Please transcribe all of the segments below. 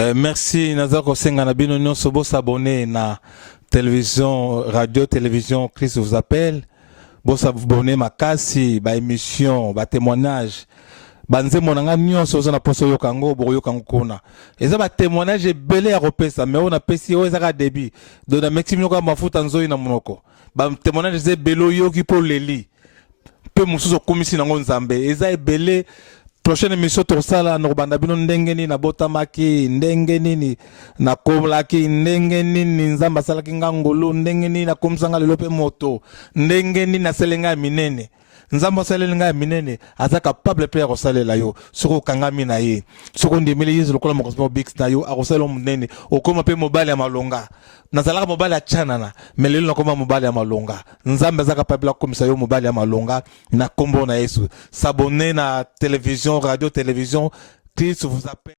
Merci Nazar Kosenga na bino nyonso bo s'abonner na télévision, radio, télévision Christ vous appelle. Bo s'abonner makasi ba émission, ba témoignage. Banze monanga nyonso zo na poso yo kango bo yo kango kuna. Eza ba témoignage ebele ya kopesa mais on a pesi o ezaka débit. Do na maximum ko mafuta nzoyi na monoko. Ba témoignage ze belo yo ki po leli. Pe mususu komisi nango nzambe. Eza ebele. Prochaine émission tosala no banda bino ndenge nini na botamaki ndenge nini na komlaki ndenge nini nzamba salaki ngangolo ndenge nini na komsanga lelo pe moto ndenge nini na selenga minene nzamba selenga minene aza capable pe kosalela yo soko kangami na ye soko ndimeli yezu lokola mokosmo bix na yo akosala munene okoma pe mobali ya malonga nazalaka mobali ya chanana mais lelo nakoma mobali ya malonga nzambe aza capable komisa yo mobali ya malonga na kombo na Yesu. S'abonner na télévision, radio, télévision, Christ vous appelle.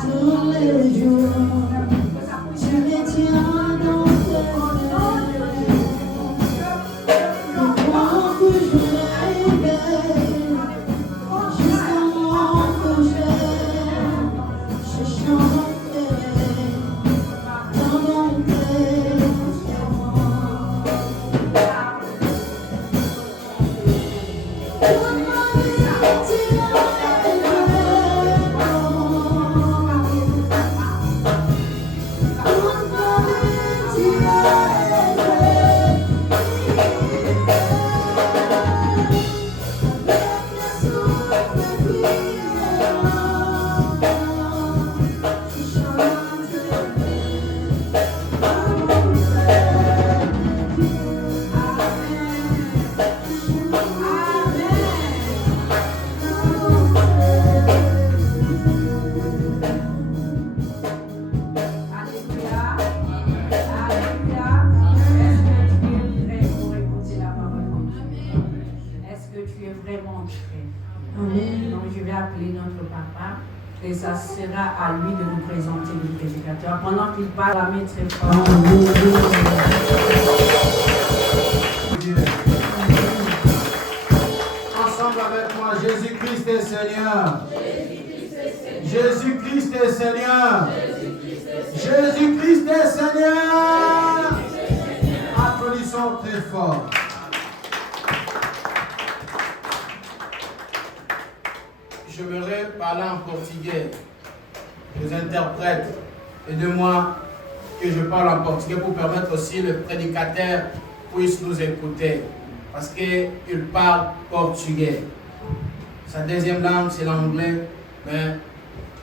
Tous les jours, je les tiens dans tes mains. Le moment où je me réveille, jusqu'à mon coucher, je chanterai dans mon cœur. Toute ma vie, tu l'as aimé. Et ça sera à lui de nous présenter le prédicateur. Pendant qu'il parle, la main très fort. Ensemble avec moi, Jésus-Christ est Seigneur. Jésus-Christ est Seigneur. Jésus-Christ est Seigneur. Applaudissons très fort. Je voudrais parler en portugais. Les interprètes, aidez-moi que je parle en portugais pour permettre aussi le prédicateur puisse nous écouter. Parce qu'il parle portugais. Sa deuxième langue, c'est l'anglais, mais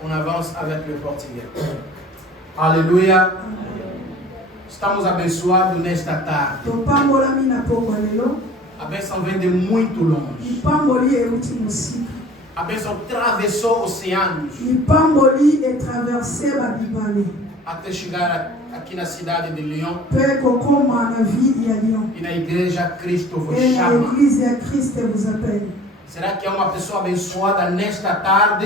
on avance avec le portugais. Alléluia. Estamos abençoados nesta tarde. A bênção vem de muito longe. A bênção atravessou oceanos até chegar aqui na cidade de Lyon. E na igreja Cristo vos chama. Será que é uma pessoa abençoada nesta tarde?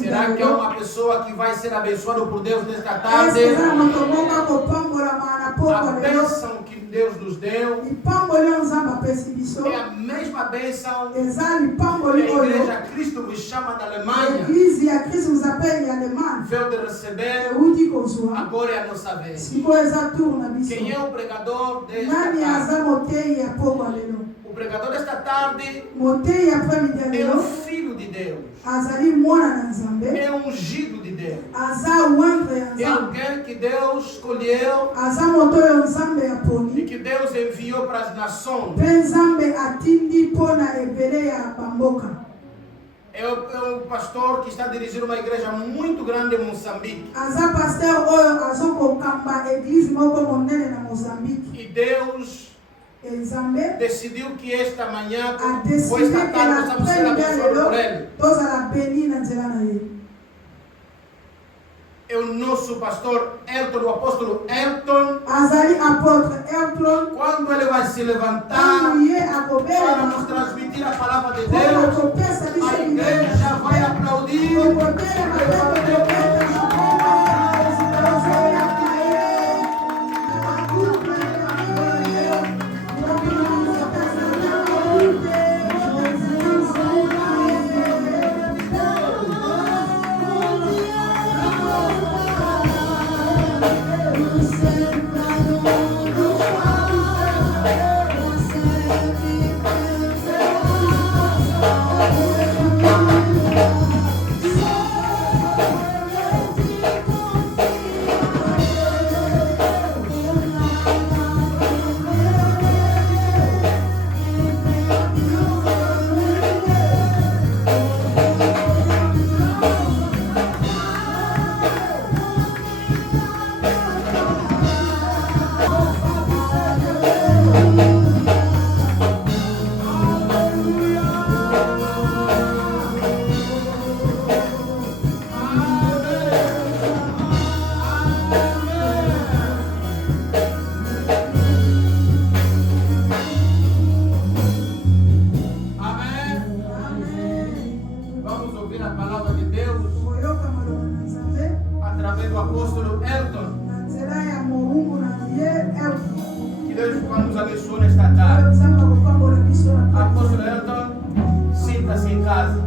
Será que é uma pessoa que vai ser abençoada por Deus nesta tarde? A bênção que Deus nos deu é a mesma bênção que a igreja Cristo vos chama da Alemanha. Veio de receber, agora é a nossa vez. Quem é o pregador desta tarde? O pregador desta tarde é o Filho de Deus. É um ungido de Deus. É alguém que Deus escolheu e que Deus enviou para as nações. É o pastor que está dirigindo uma igreja muito grande em Moçambique. E Deus decidiu que esta manhã, ou esta tarde, possamos ser abençoados por ele. É o nosso pastor Elton, o apóstolo Elton. Quando ele vai se levantar para nos transmitir a palavra de Deus, a igreja vai aplaudir. através do apóstolo Elton. Que Deus nos abençoe nesta tarde. Apóstolo Elton, sinta-se em casa.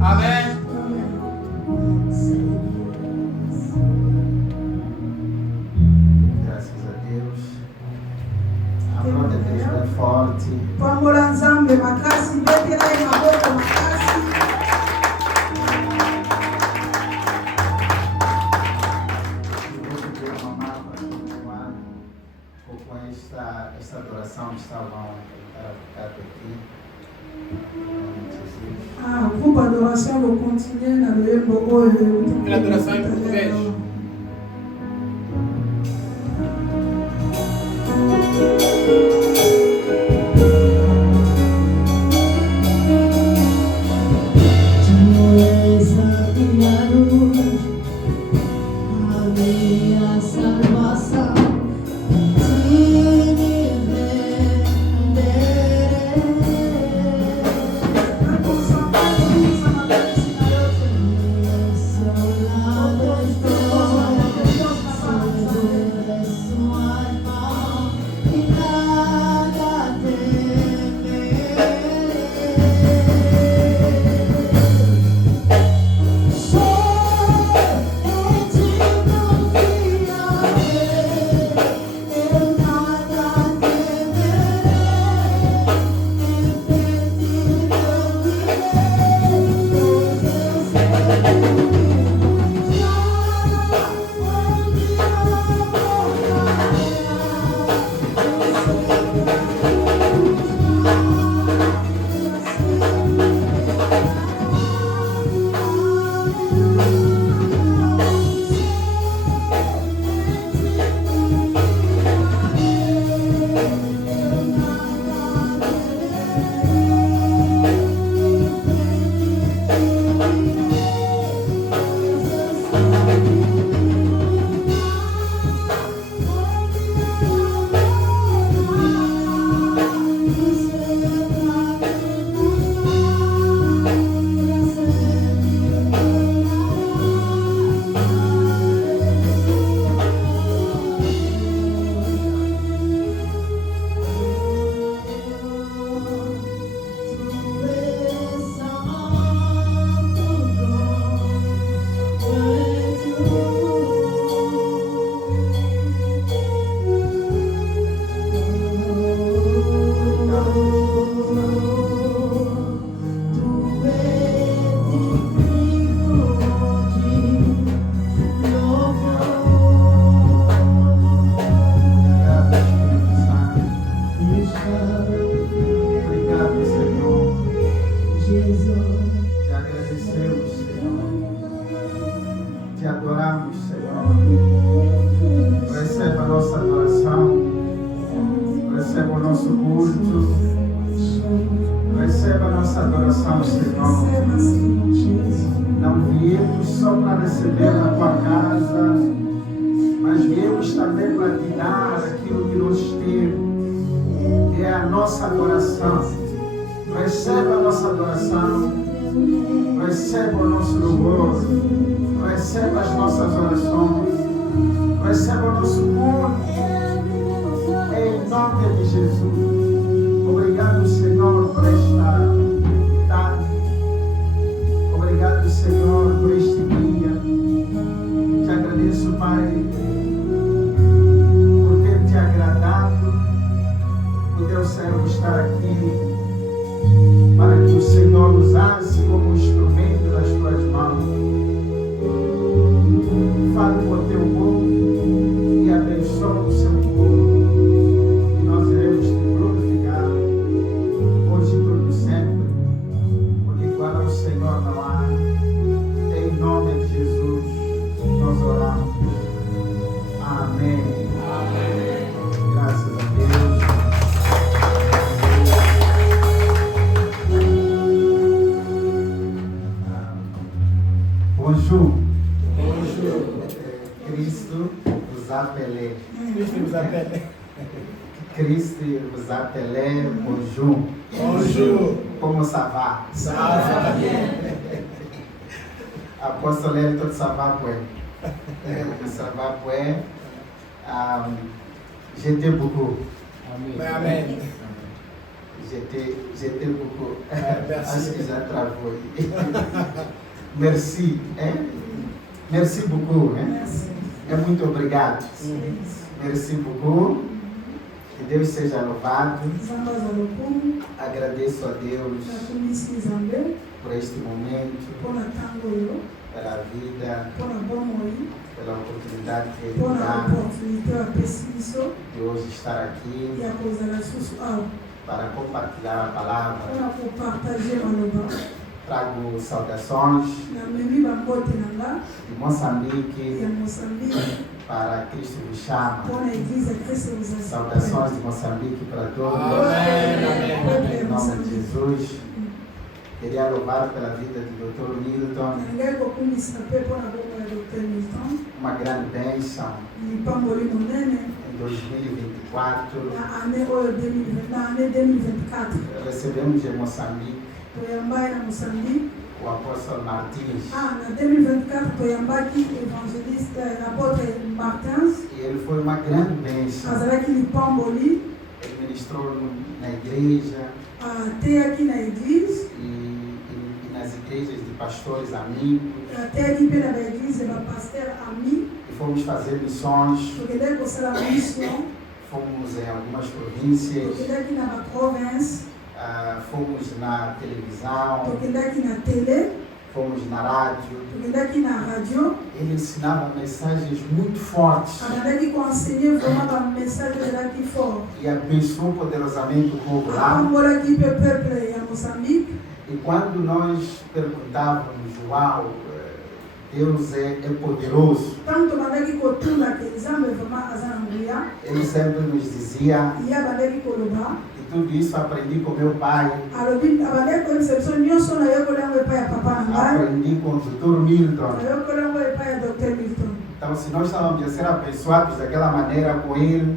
Amém. Graças a Deus. A glória de Deus é forte. Esta adoração estavam para ficar aqui. O groupe adoration va continuer dans le Mbogo. L'adoration em português. Tu és a minha luz, a minha salvação. Christ vous appelait bonjour. Bonjour. Comment ça va? Ça va bien. Apóstolo Elton, ça va, pues? Ça va ouais. J'étais beaucoup. Amen. J'étais beaucoup. Merci. Acho que já travou. Merci. Merci beaucoup. É muito obrigado. Merci beaucoup. Que Deus seja louvado. Agradeço a Deus por este momento, pela vida, pela oportunidade que Ele dá de hoje estar aqui para compartilhar a palavra. Trago saudações de Moçambique para Cristo vos chama. Saudações de Moçambique para todos. Amém. Em nome de Jesus. Queria louvar pela vida do Dr. Milton. Uma grande bênção em 2024. Recebemos em Moçambique o apóstolo Martins. Na 2024 toyambaki évangéliste l'apôtre Martins. E ele foi uma grande bênção. Azalaki lipamboli. Ele ministrou na igreja. Até aqui na igreja. E nas igrejas de pastores amigos. Até aqui pela igreja de pastor amigo. E fomos fazer missões. Fomos em algumas províncias. Fomos na televisão. Fomos na rádio. Ele ensinava mensagens muito fortes. E abençoou poderosamente o povo lá. E quando nós perguntávamos, uau, Deus é poderoso. Ele sempre nos dizia, e tudo isso aprendi com meu pai. Aprendi com o Dr. Milton. Então, se nós estávamos a ser abençoados daquela maneira com ele,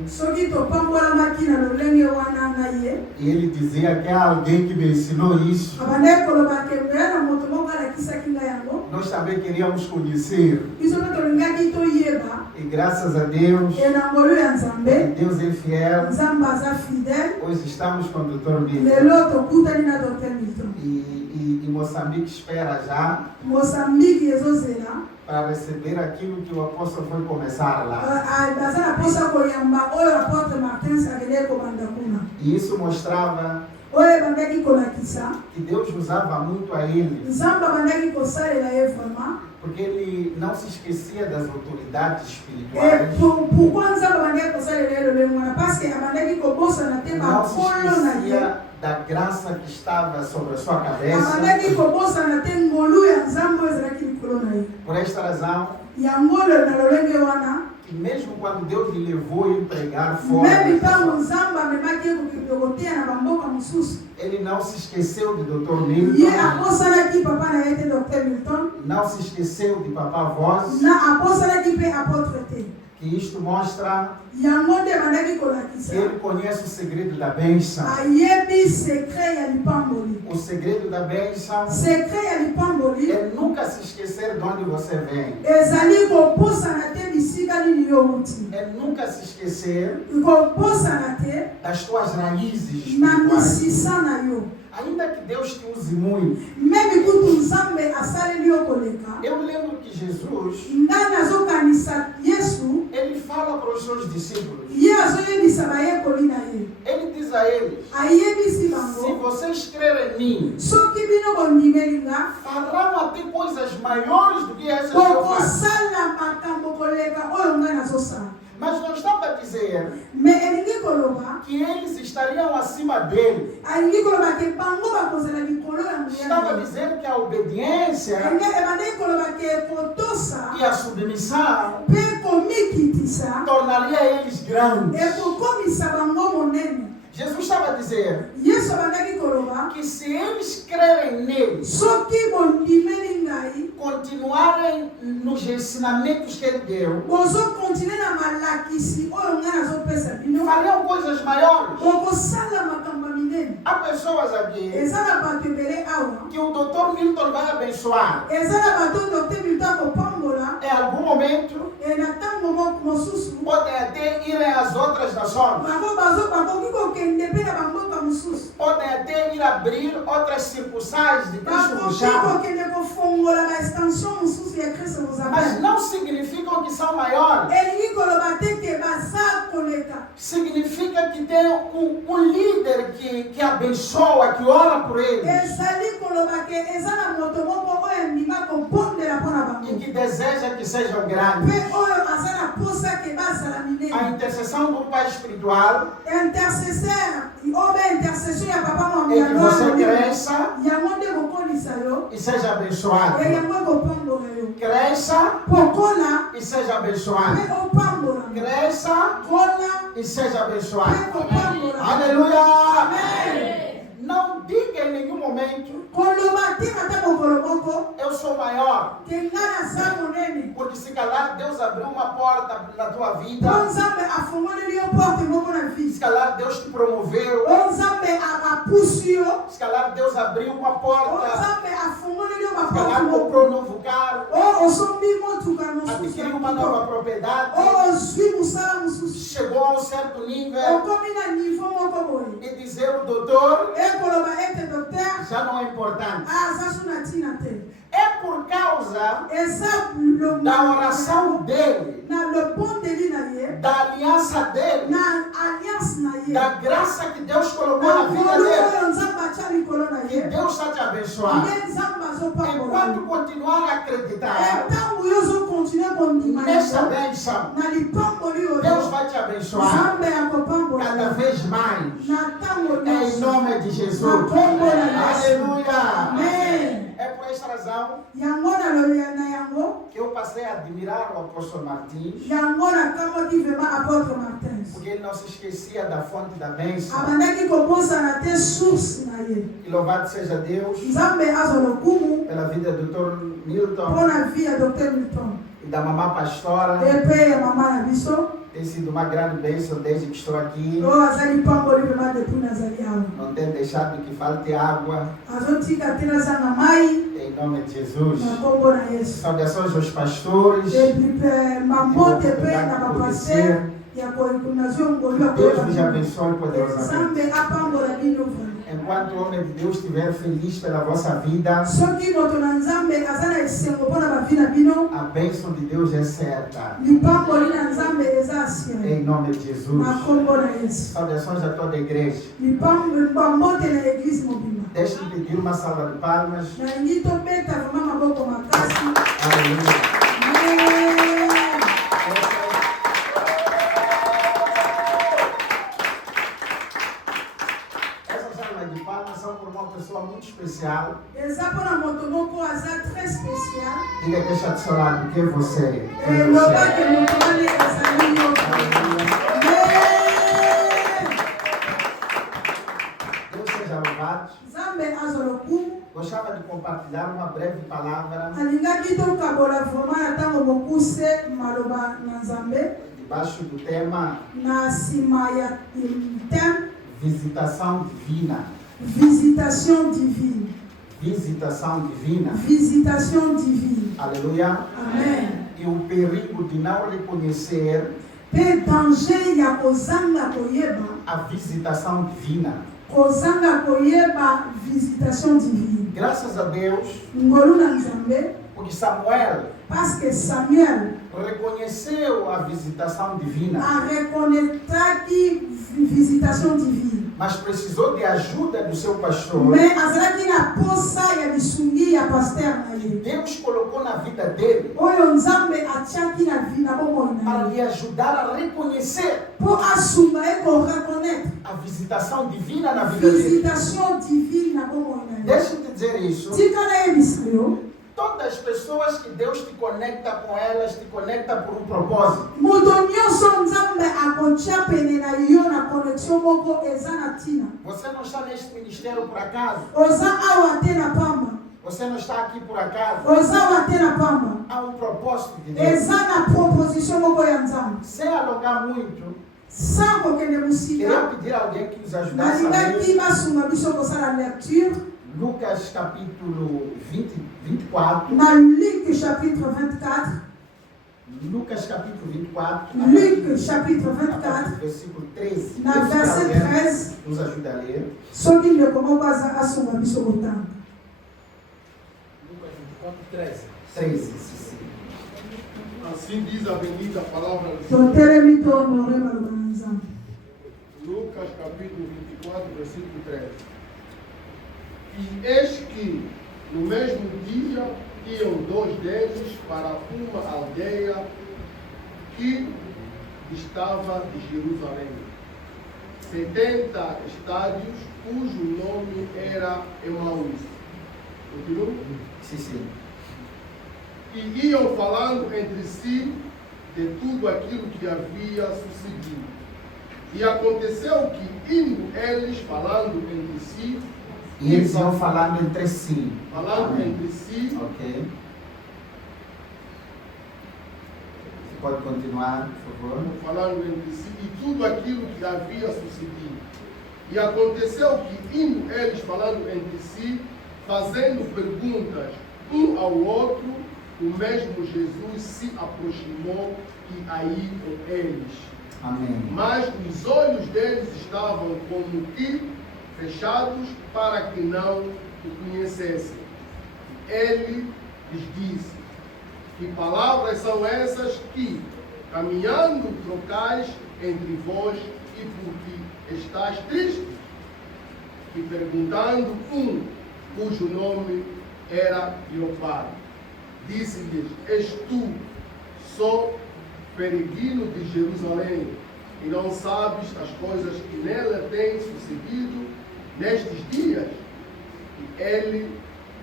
e ele dizia que há alguém que me ensinou isso, nós também queríamos conhecer. E graças a Deus, Deus é fiel. Hoje estamos com o Dr. Milton. E Moçambique espera já para receber aquilo que o apóstolo foi começar lá. E isso mostrava que Deus usava muito a ele, porque ele não se esquecia das autoridades espirituais, não se esquecia da graça que estava sobre a sua cabeça. Por esta razão, que mesmo quando Deus lhe levou a ir pregar fora, ele não se esqueceu de Dr. Milton, não se esqueceu de Papá Voz. Que isto mostra que ele conhece o segredo da bênção. O segredo da bênção é nunca se esquecer de onde você vem. É nunca se esquecer das tuas raízes espirituais. Ainda que Deus te use muito. Eu lembro que Jesus, ele fala para os seus discípulos. Ele diz a eles: se vocês crerem em mim, farão até coisas maiores do que essas que eu faço. Mas não estava a dizer que eles estariam acima dele. Estava a dizer que a obediência e a submissão tornaria eles grandes. Jesus estava a dizer Yesu abandaki koloba que se eles crerem nele, soki bondimeli ngai continuarem nos ensinamentos que ele deu, bozokontinue na malakisi oyo ngai nazopesa bino fariam coisas maiores. bokosala makambo ya minene. Há pessoas aqui Eza na bato ebele awa, que o Dr. Milton vai abençoar. eza na bato oyo Dr. Milton akopambola Em algum momento, na ntango mosusu podem até irem às outras nações. bango bakoki kokende mpe na bamboka mosusu, Podem até ir abrir outras circunstâncias de Cristo no bakoki chão. kokende kofongola baextension mosusu ya kristo Mas kozala não significam que são maiores. elingi koloba te ke baza koleka. Significa que tem um líder que abençoa, que ora por eles. ezali koloba ke eza na moto moko oyo endima kobondela mpo na E bango que deseja que sejam mpe grandes. oyo aza na posa ke bazala A minene. intercessão do Pai espiritual Intercesseur oyo be intercession ya papa é que você mwamyano cresça yango nde kokolisa yo e seja abençoado. yango ekopambola yo Cresça pokola e seja mpe abençoado. opambola Cresça kola e seja mpe abençoado. kopambola. Aleluia! Amen. Não diga em nenhum momento koloba te ata mokolo moko eu sou maior. ke nga naza monene Porque se calhar Deus abriu uma porta na tua mpo vida. nzambe afongoleli yo porte moko na vie Se calhar Deus te promoveu. o nzambe apusi yo Se calhar Deus abriu uma o porta. nzambe afongoleli yo Se baporte calhar moko comprou um novo carro. o osombi motuka mosusu Adquiriu uma nova propriedade. o ozwi mosala mosusu Chegou a um certo nível. okomi na niveau moko boye E dizer o doutor ekoloba ete docteur já não é importante. aza so na ntina te É por causa eza da oração dele, na lobondeli na ye da aliança dele, na alliance na ye da graça que Deus colocou na na vida ngolu dele. oyo nzambe atya likolo na Que ye Deus está te abençoando. nde nzambe azopambola Enquanto continuar a acreditar ntango yo ozokontinue kondima nesta yango bênção, na lipamboli Deus oyo vai te abençoar nzambe akopambola cada vez mais. na ntango Em nyonso nome de Jesus. na kombo na yesu. Aleluia. Amen. É por esta razão yango nalobi na yango que eu passei a admirar o apóstolo Martins, yango nakamwaki vraiment apôtre martins porque ele não se esquecia da fonte da bênção. abandaki kobosana te source na ye. E louvado seja Deus nzambe azwa lokumu pela vida do Dr. mpo Milton na vie ya dr milton e da mamá pastora. epe ya mama na biso Tem sido uma grande bênção desde que estou aqui. oyo azali pamboli vraiment depuis nazali awa Não tem deixado que falte água. azotika te nazanga mai Em nome de Jesus. na kombo na yesu. Saudações aos pastores. mambote mpe na bapaster ya nazwi ngolu ya Deus vos koyeba abençoe poderosamente. nzambe apambola bino vraiment. Enquanto o homem de Deus estiver feliz pela vossa vida, soki moto na nzambe aza na esengo mpo na bavi na bino a bênção de Deus é certa. lipamboli na nzambe eza asiana Em nome de Jesus. na kombo na yesu. Saudações a toda a igreja. bambote na eglise mobimba Deixe-me pedir uma salva de palmas. nalingi tobeta vraimen maboko makasi. Aleluia. Amen. Essas salvas de palmas são por uma pessoa muito especial. eza mpo na moto moko aza très spécial. Diga que está do seu lado, que é você. Que é elobaki você. moto wana ezali yo. Deus seja louvado. nzambe azwa lokumu Gostava de compartilhar uma breve palavra alingaki tokabola vraimen na ntango mokuse maloba na nzambe debaixo do tema na nsima ya teme visitação divina. visitation divine. Visitação divina. Visitation divine. Aleluia. Amen. E o perigo de não reconhecer Mpe danger ya kozanga koyeba a visitação divina. kozanga koyeba visitation divine. Graças a Deus, ngolu na nzambe porque Samuel parce que Samuel reconheceu a visitação divina, arekonetraki visitation divine. mas precisou de ajuda do seu pastor. Mais azalaki na posa ya lisungi ya paster na ye Deus colocou na vida dele oyo nzambe atiaki na vi na bomoi na para ye lhe ajudar a reconhecer mpo asunga ye koreconnaître a visitação divina na vida dele. visitation divine na bomoi na ye. Deixa-me te dizer isso. tika nayebisa yo Todas as pessoas que Deus te conecta com elas, te conecta por um propósito. moto nyonso Você não está neste ministério por acaso. Você não está aqui por acaso. Há um propósito de Deus. Sem alongar muito, queria pedir a alguém que nos ajudasse a ler Lucas capítulo 24. Luc chapitre 24. Lucas capítulo 24. Luc chapitre 24. Versículo 13. Na verset 13. Nos ajuda a ler. Soki ndeko moko aza asunga biso kotanga. Lucas 24, 13. Assim diz a bendita palavra de Totelemi toonore maloba na Nzambe. Lucas capítulo 24, versículo 13. E eis que no mesmo dia iam dois deles para uma aldeia que estava de Jerusalém, 70 estádios, cujo nome era Emaús. Continua? Sim. E iam falando entre si de tudo aquilo que havia sucedido. E aconteceu que, indo eles falando entre si, E eles iam falando entre si. falando Amém. entre si, Ok. Você pode continuar, por favor. falando entre si, e tudo aquilo que havia sucedido. E aconteceu que, indo eles falando entre si, fazendo perguntas um ao outro, o mesmo Jesus se aproximou e aí com eles. Amém. Mas os olhos deles estavam como que fechados para que não o conhecessem. Ele lhes disse: que palavras são essas que, caminhando, trocais entre vós, e porque estáis tristes? E perguntando um, cujo nome era Leopardo, disse-lhes: és tu, só peregrino de Jerusalém, e não sabes as coisas que nela têm sucedido nestes dias? E ele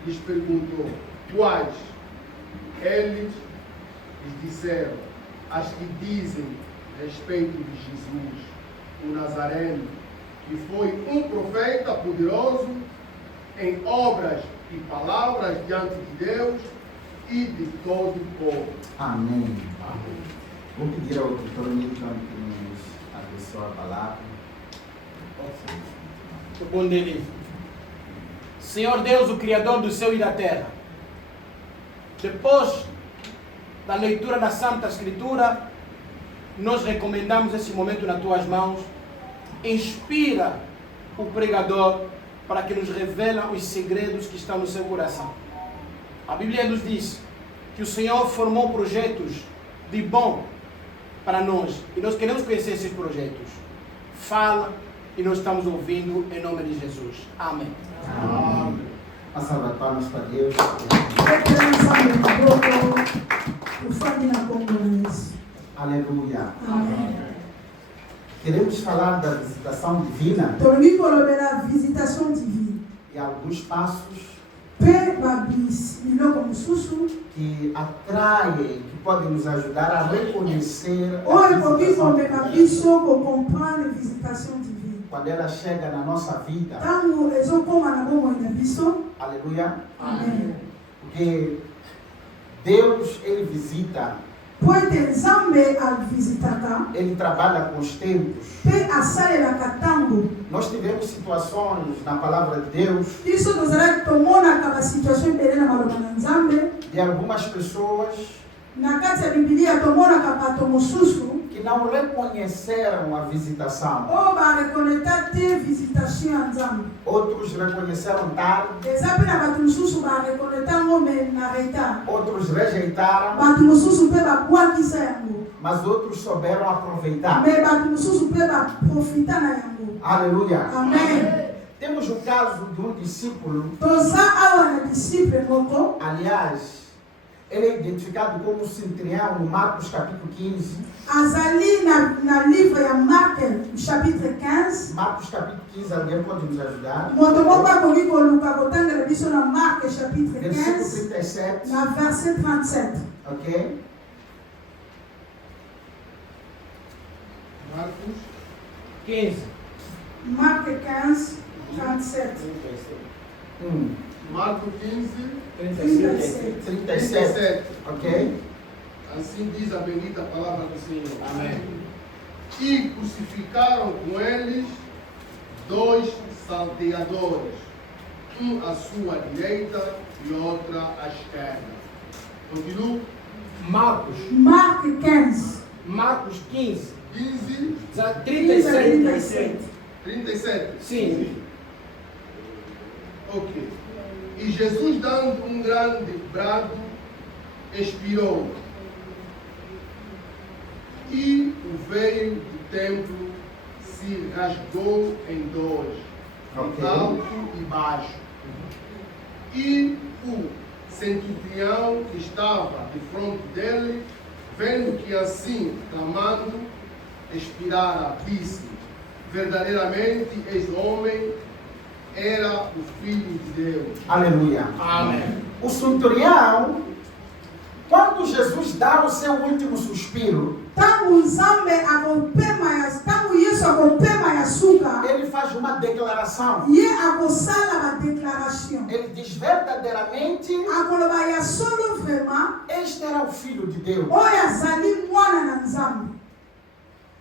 lhes perguntou: quais? Eles lhes disseram: as que dizem respeito de Jesus, o Nazareno, que foi um profeta poderoso em obras e palavras diante de Deus e de todo o povo. Amém. Vou pedir ao doutor Milton que nos abençoe a palavra. Segundo ele, Senhor Deus, o Criador do céu e da terra, depois da leitura da Santa Escritura, nós recomendamos esse momento nas tuas mãos. Inspira o pregador para que nos revela os segredos que estão no seu coração. A Bíblia nos diz que o Senhor formou projetos de bom para nós e nós queremos conhecer esses projetos. Fala e nós estamos ouvindo em nome de Jesus. Amém. Amém. Uma salva de palmas para Deus. Aleluia. Amém. Queremos falar da visitação divina Tolingi kolobela visitation divine. e alguns passos Pe babis biloko mosusu que atraem, que podem nos ajudar a reconhecer a oyo ekoki visitação komeka divina. biso kocomprendre visitation divine. Quando ela chega na nossa vida. Ntango ezokoma na bomoi na biso. Aleluia. Amen. Porque Deus, Ele visita, Po ete Nzambe avisitaka Ele trabalha com os tempos. mpe asalelaka ntango Nós tivemos situações na palavra de Deus biso tozalaki tomonaka basituation ebele na maloba na Nzambe. de algumas pessoas Na kati ya Bibilia tomonaka bato mosusu que não reconheceram a visitação. oyo barekoneta te visitation ya Nzambe. Outros reconheceram tarde, Eza mpe na bato mosusu barekoneta ngo me na retard. outros rejeitaram, Bato mosusu mpe babwakisa yango. mas outros souberam aproveitar. Me bato mosusu mpe baprofita na yango. Aleluia. Amen. Temos o caso de um discípulo, Toza awa na disciple moko. aliás, ele é identificado como centurião no Marcos capítulo 15. Azali na livre ya Marc chapitre 15. Marcos capítulo 15, alguém pode nos ajudar? Moto moko akoki koluka kotangela biso na Marc chapitre Versículo 15 37, na verset 37. ok? Marcos 15. Marc 15, 37. Marcos 15, 37. 37. Ok? assim diz a bendita palavra do Senhor. Amém. E crucificaram com eles 2 salteadores, um à sua direita e outra à esquerda. Continua. Marcos. Marc 15, Marcos 15. 15, 37. 37. Sim. Ok. E Jesus, dando um grande brado, expirou. E o veio do templo se rasgou em dois, Ok. alto e baixo. E o centurião que estava de frente dele, vendo que assim, clamando, expirara, disse: verdadeiramente esse homem era o Filho de Deus. Aleluia. Amém. O centurião, quando Jesus dá o seu último suspiro, tangu nzambe akopema ya tangu Yesu akopema ya suka ele faz uma declaração. ye akosala ba déclaration Ele diz verdadeiramente, akoloba ya solo vraiment este era o Filho de Deus. oyo azali mwana na nzambe.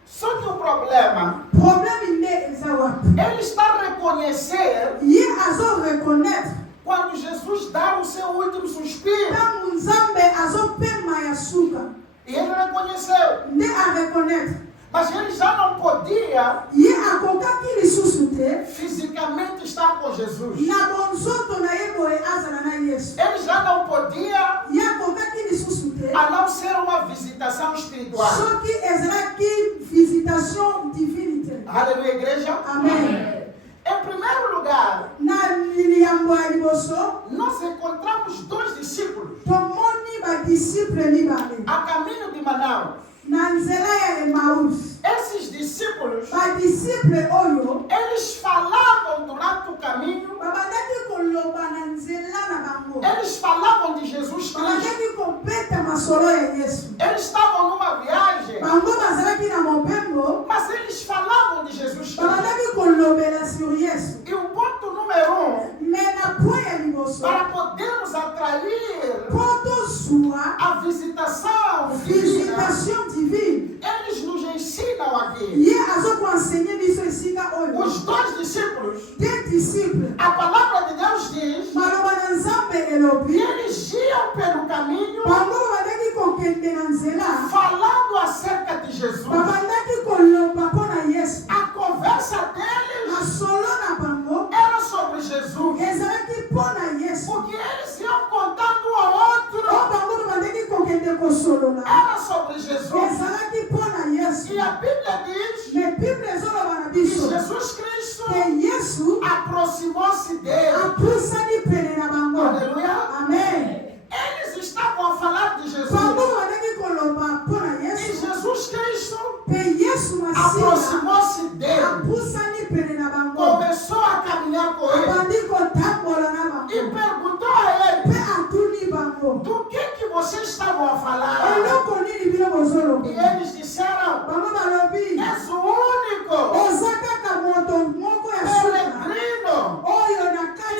Só que o problema, Problème nde eza wapi? ele está a reconhecer Ye azo reconnaître quando Jesus dá o seu último suspiro. tangu nzambe azopema ya suka E ele reconheceu. nde a reconnaître Mas ele já não podia ye akokaki lisusu te fisicamente estar com Jesus. na bonzoto na ye boye azala na Yesu. Ele já não podia, Ye akokaki lisusu te a não ser uma visitação espiritual. soki ezalaki visitation divine te. Aleluia, igreja. Amen. Em primeiro lugar, Na liambo ya liboso nós encontramos 2 discípulos tomoni badisiple mibale a caminho de Manaus. na nzela ya Emaus. Esses discípulos, Badisiple oyo eles falavam durante o caminho, babandaki koloba na nzela na bango, eles falavam de Jesus Cristo. babandaki kopeta masolo ya Yesu. Eles estavam numa viagem, Bango bazalaki na mobembo, mas eles falavam de Jesus Cristo. babandaki kolobela sur Yesu. E o ponto número 1, Me na point ya liboso para podermos atrair po tozwa a visitação divina, visitation divine, eles nos ensinam aqui. ye azokoensegne biso esika oyo Os 2 discípulos, des disciples a palavra de Deus diz maloba na nzambe que elobi eles iam pelo caminho bango babandaki kokende na nzela falando acerca de Jesus. babandaki koloba mpo na Yesu. A conversa deles Masolo na bango era sobre Jesus. ezalaki mpo na Yesu. O que eles iam contando um ao outro O bango babandaki kokende kosolola era sobre Jesus. ezalaki mpo na Yesu. E a Bíblia diz Me Bible ezoloba na que biso Jesus Cristo ke Yesu aproximou-se dele. apusani pene na bango. Aleluia. Amen. Eles estavam a falar de Jesus. Bango babandaki koloba mpo na E Yesu Jesus Cristo pe Yesu masiya aproximou-se dele. apusani pene na bango Começou a caminhar com ele. abandi kotambola na bango E perguntou a ele: pe atuni bango do que vocês estavam a falar? eloko nini bino bozoloba. E eles disseram: Bango balobi és o único oza kaka moto moko ya suka peregrino oyo na kati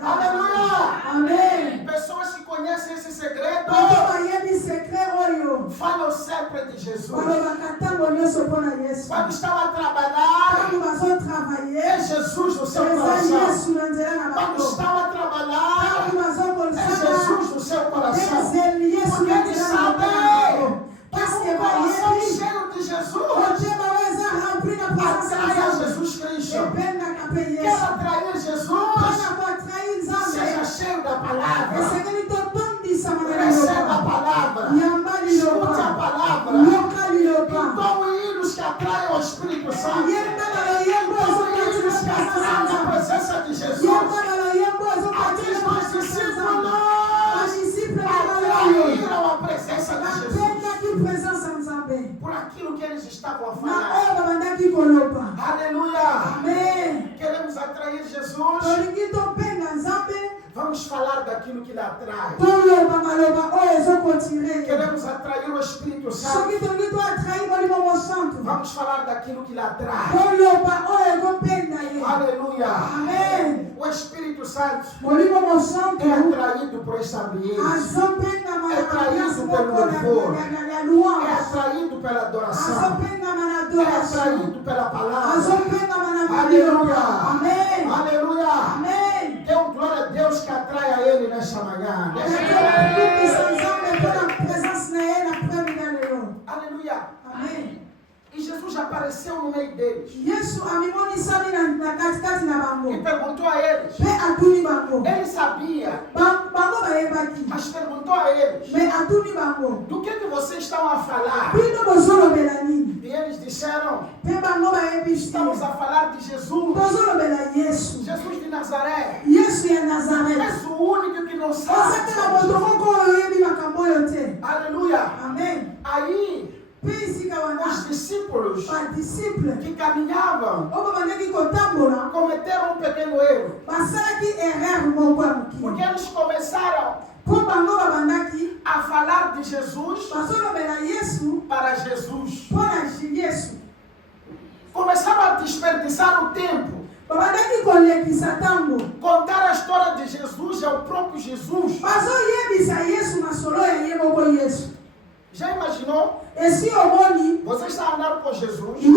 Aleluia! Amém. Pessoas que conhecem esse segredo falam sempre de Jesus. Quando estão a trabalhar, é Jesus no seu coração. Quando estão a trabalhar, é Jesus no seu coração. Porque eles sabem que um coração cheio de Jesus atrai a Jesus Cristo. Quer atrair Jesus? Seja cheio da palavra. Receba a palavra. Escute a palavra. Então, hinos que atraem o Espírito Santo. Então, hinos que atraem a presença de Jesus. Aqueles dois discípulos atraíram a presença de Jesus. Por aquilo que eles estavam a falar. Aleluia. Amém. Queremos atrair Jesus. Vamos falar daquilo que lhe atrai. Queremos atrair o Espírito Santo. Vamos falar daquilo que lhe atrai. Aleluia. Amém. O Espírito Santo é atraído por esse ambiente. É atraído pelo louvor. É atraído pela adoração. É atraído pela palavra. Aleluia. Amém. Aleluia. Amém. Dê glória a Deus que atrai a Ele nesta manhã. Aleluia. Amém. E Jesus apareceu no meio deles. Yesu amimonisani na katikati na bango. E perguntou a eles. Pe atuni bango. Ele sabia. Bango baebaki. Mas perguntou a eles. Me atuni bango. Do que vocês estão a falar? Pino bozolo belanini. E eles disseram. Pe bango baebishi. Estamos a falar de Jesus. Bozolo bela Yesu. Jesus de Nazaré. Yesu ya Nazaré. És o único que não sabe. Aleluia. Amém. Aí os discípulos que caminhavam cometeram um pequeno erro. Porque eles começaram a falar de Jesus para Jesus. Começaram a desperdiçar o tempo. Contar a história de Jesus é o próprio Jesus. Já imaginou? Você está andando com Jesus e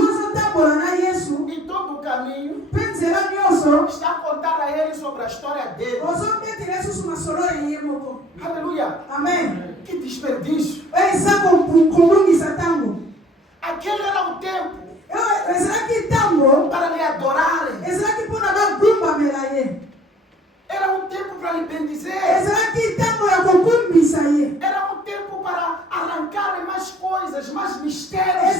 todo o caminho está a contar a ele sobre a história dele. Aleluia. Amém. Que desperdício. Aquele era o tempo para lhe adorarem. Era um tempo para lhe bendizer. Era um tempo para arrancarem mais coisas, mais mistérios.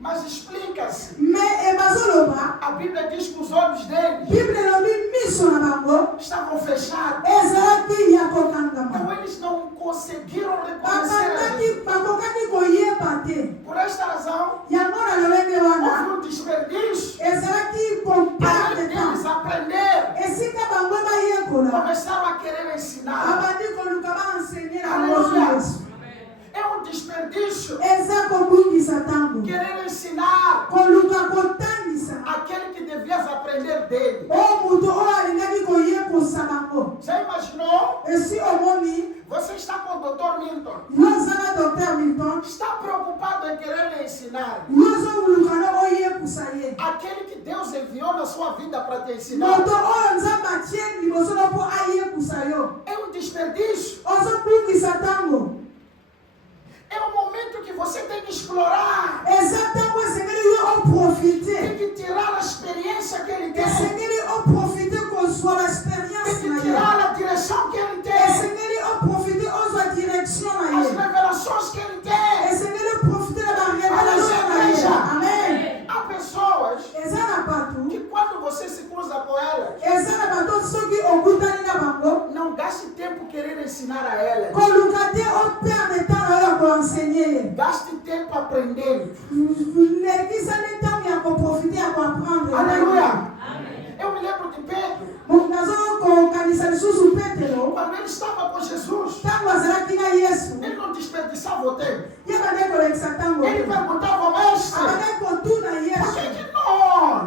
Mas explica-se. A Bíblia diz que os olhos deles estavam fechados. Então eles não conseguiram reconhecer a Jesus. Por esta razão, houve um desperdício. Além deles aprender, começaram a querer ensinar. Aleluia. É um desperdício querer ensinar aquele que devias aprender dele. Já imaginou? Você está com o Dr. Milton. Está preocupado em querer lhe ensinar aquele que Deus enviou na sua vida para te ensinar. É um desperdício. É um momento que você tem que explorar. Tem que tirar a experiência que ele tem. Tem que tirar a direção que ele tem. As revelações que ele tem. Amém. Há pessoas que quando você se cruza com elas, não gaste tempo querendo ensinar a elas. Gaste tempo aprendendo. Aleluia. Eu me lembro de Pedro. Quando ele estava com Jesus, ele não desperdiçava o tempo. Ele perguntava ao mestre: por que nós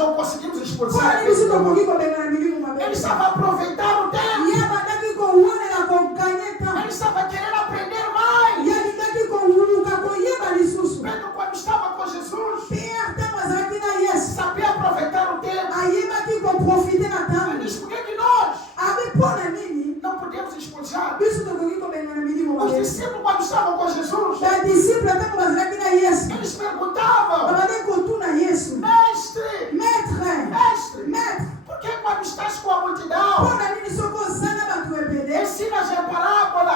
não conseguimos expulsar Mpona aquele biso tokoki demônio. kobenga na milimo mabe. Ele estava aproveitando o tempo. Ye bandaki kowonela kokanye Ele ntango. estava querendo aprender mais. Ye alingaki koluka koyeba lisusu. Pedro, quando estava com Jesus, Pierre ntango azalaki na Yesu, sabia aproveitar o tempo. ayebaki koprofite na Ele ntango. disse, por que nós Abi mpona nini não podemos expulsar? biso tokoki kobenga na milimo Os mabe. discípulos, quando estavam com Jesus, Badisiple ntango bazalaki na Yesu, eles perguntavam, babandaki kotuna Yesu, mestre, maître, mestre, por que quando estás com a multidão, mpona nini soki osala bato ebele ensinas em parábola,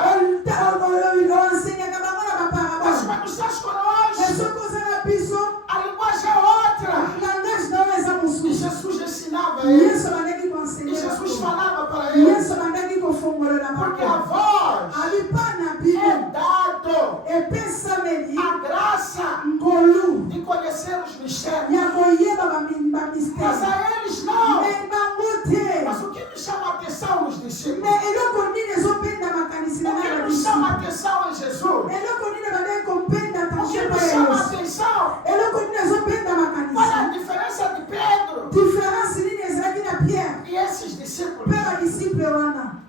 oensenyaka bango na mas baparabola? quando estás conosco, soki osala biso a linguagem é outra. langage na oyo eza E mosusu. Jesus ensinava ele. Yesu abandaki E koensenye Jesus bango. falava para ele, Yesu abandaki kofongolola porque a bango. voz alipa na é bino dado epesameli a graça ngolu de conhecer os mistérios. ya koyeba Mas bamistere. a eles não. Me bango te. Mas o que me chama a atenção nos Me discípulos? eloko nini ezopenda makanisi na O que ngai nos biso? chama a atenção em Jesus? Eloko nini bandaki kopenda O que attention nos pa chama a Yesu? atenção? Eloko nini ezopenda Qual é a makanisi? diferença de Pedro Diferense nini ezalaki na Pierre e esses discípulos? mpe badisiple wana?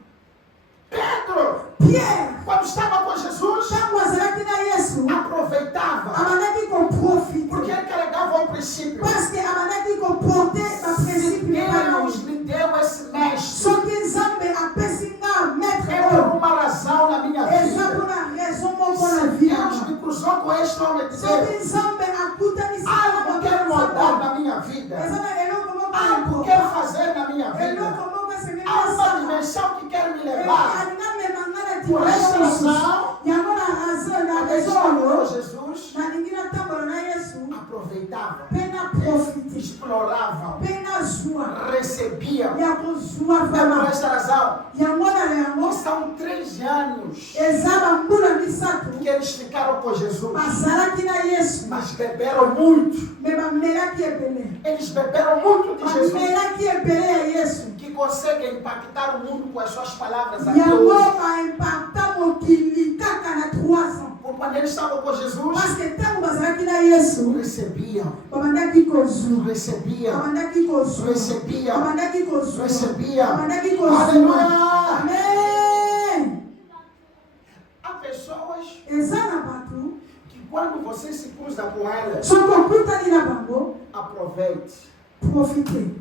Pedro, Pierre quando estava com Jesus, ntango azalaki na Yesu aproveitava, abandaki koprofite porque ele carregava o princípio. parceke abandaki koporte Se baprincipe epai na Deus ye. me deu esse mestre, soki nzambe apesi nga maître é por oyo uma razão na minha eza vida. mpona raison moko na Se vie Deus yanga. me cruzou com este homem de soki Deus, nzambe akutanisaka algo quero mudar na minha vida, eza na eloko moko algo quero fazer na minha vida, eloko moko esengeli há uma kosala dimensão que quer me levar. alinga memanga na Por esta dimension razão, yango na raison quando oyo estava com Jesus, nalingi natambola na Yesu aproveitava, mpe naprofite explorava, mpe nazwa recebia. ya kozwa É por vraimen esta razão yango na yango são 3 anos eza bambula misato que eles ficaram com Jesus, bazalaki na Yesu mas beberam muito. me bamelaki ebele Eles beberam muito de Jesus, bamelaki ebele ya Yesu que conseguem impactar o mundo com as suas palavras até yango hoje. baimpacta mokili kaka na 3 ans Por quando eles estavam com Jesus, parceke ntango bazalaki na Yesu recebiam, babandaki kozwa recebiam, babandaki kozwa recebiam, babandaki kozwa recebiam. babandaki kozwa Aleluia! amen. Há pessoas eza na bato que quando você se cruza com elas, soki okutani na bango aproveite, profite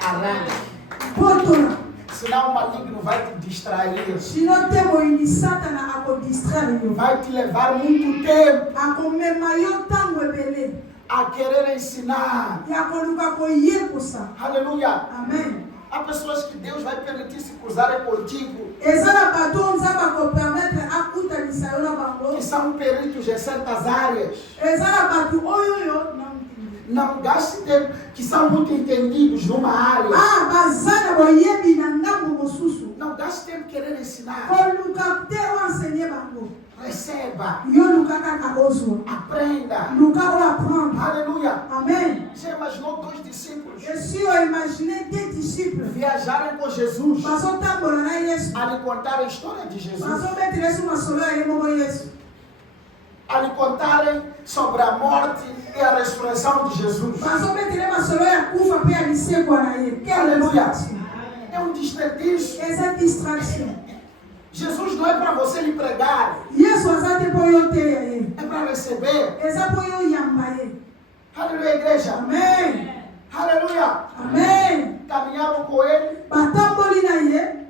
arranque, potola senão o maligno vai te distrair, sino te moyini satana akodistraire yo vai te levar muito tempo akomema yo ntango ebele a querer ensinar. ya koluka koyekosa Aleluia! amen. Há pessoas que Deus vai permitir se cruzarem contigo, eza na bato oyo nzambe akopermetre akutanisa yo na bango que são peritos em certas áreas. eza na bato oyo yo Não gaste tempo, que são muito entendidos numa área. baza na boyebi na ngambo mosusu Não gaste tempo querendo ensinar. koluka te oensegne bango Receba, yo luka kaka ozwa aprenda. luka oyo aprendre Aleluia! amen. Já imaginou 2 discípulos esi oimagine te disciple viajarem com Jesus bazotambola na Yesu a lhe contar a história de Jesus, bazobetela yesu masolo ya ye moko Yesu a lhe contarem sobre a morte e a ressurreição de Jesus? bazobetela masolo ya kufa mpe ya lisekwa na ye Aleluia! É um desperdício. eza distraction. Jesus não é para você lhe pregar, Yesu aza te mpo yo teya ye é para receber. eza mpo yo yamba ye Aleluia, igreja. amen Aleluia. amen. Caminhavam com ele batamboli na ye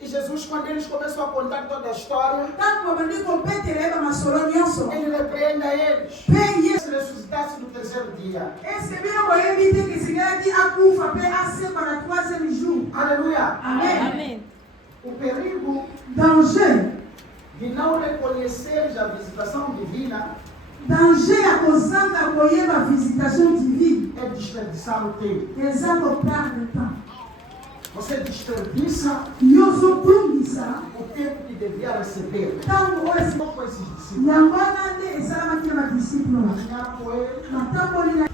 e Jesus, quando eles começam a contar toda a história, ntango babandi kobetela ye bamasolo nyonso ele repreende a eles. mpe Yesu Se ressuscitasse no 3º dia. ese bino boyebi te kesengelaki akufa mpe asekwa na 3e jour Aleluia. amen. O perigo danger de não reconhecer a visitação divina danger ya kozanga koyeba visitation divine é desperdiçar o tempo. eza koperdre temps Você desperdiça yo ozobungisa o tempo que devia receber. ntango oyo esi- Com esses discípulos. yango wana nde esalamaki na badisiple Caminharam com ele. batamboli na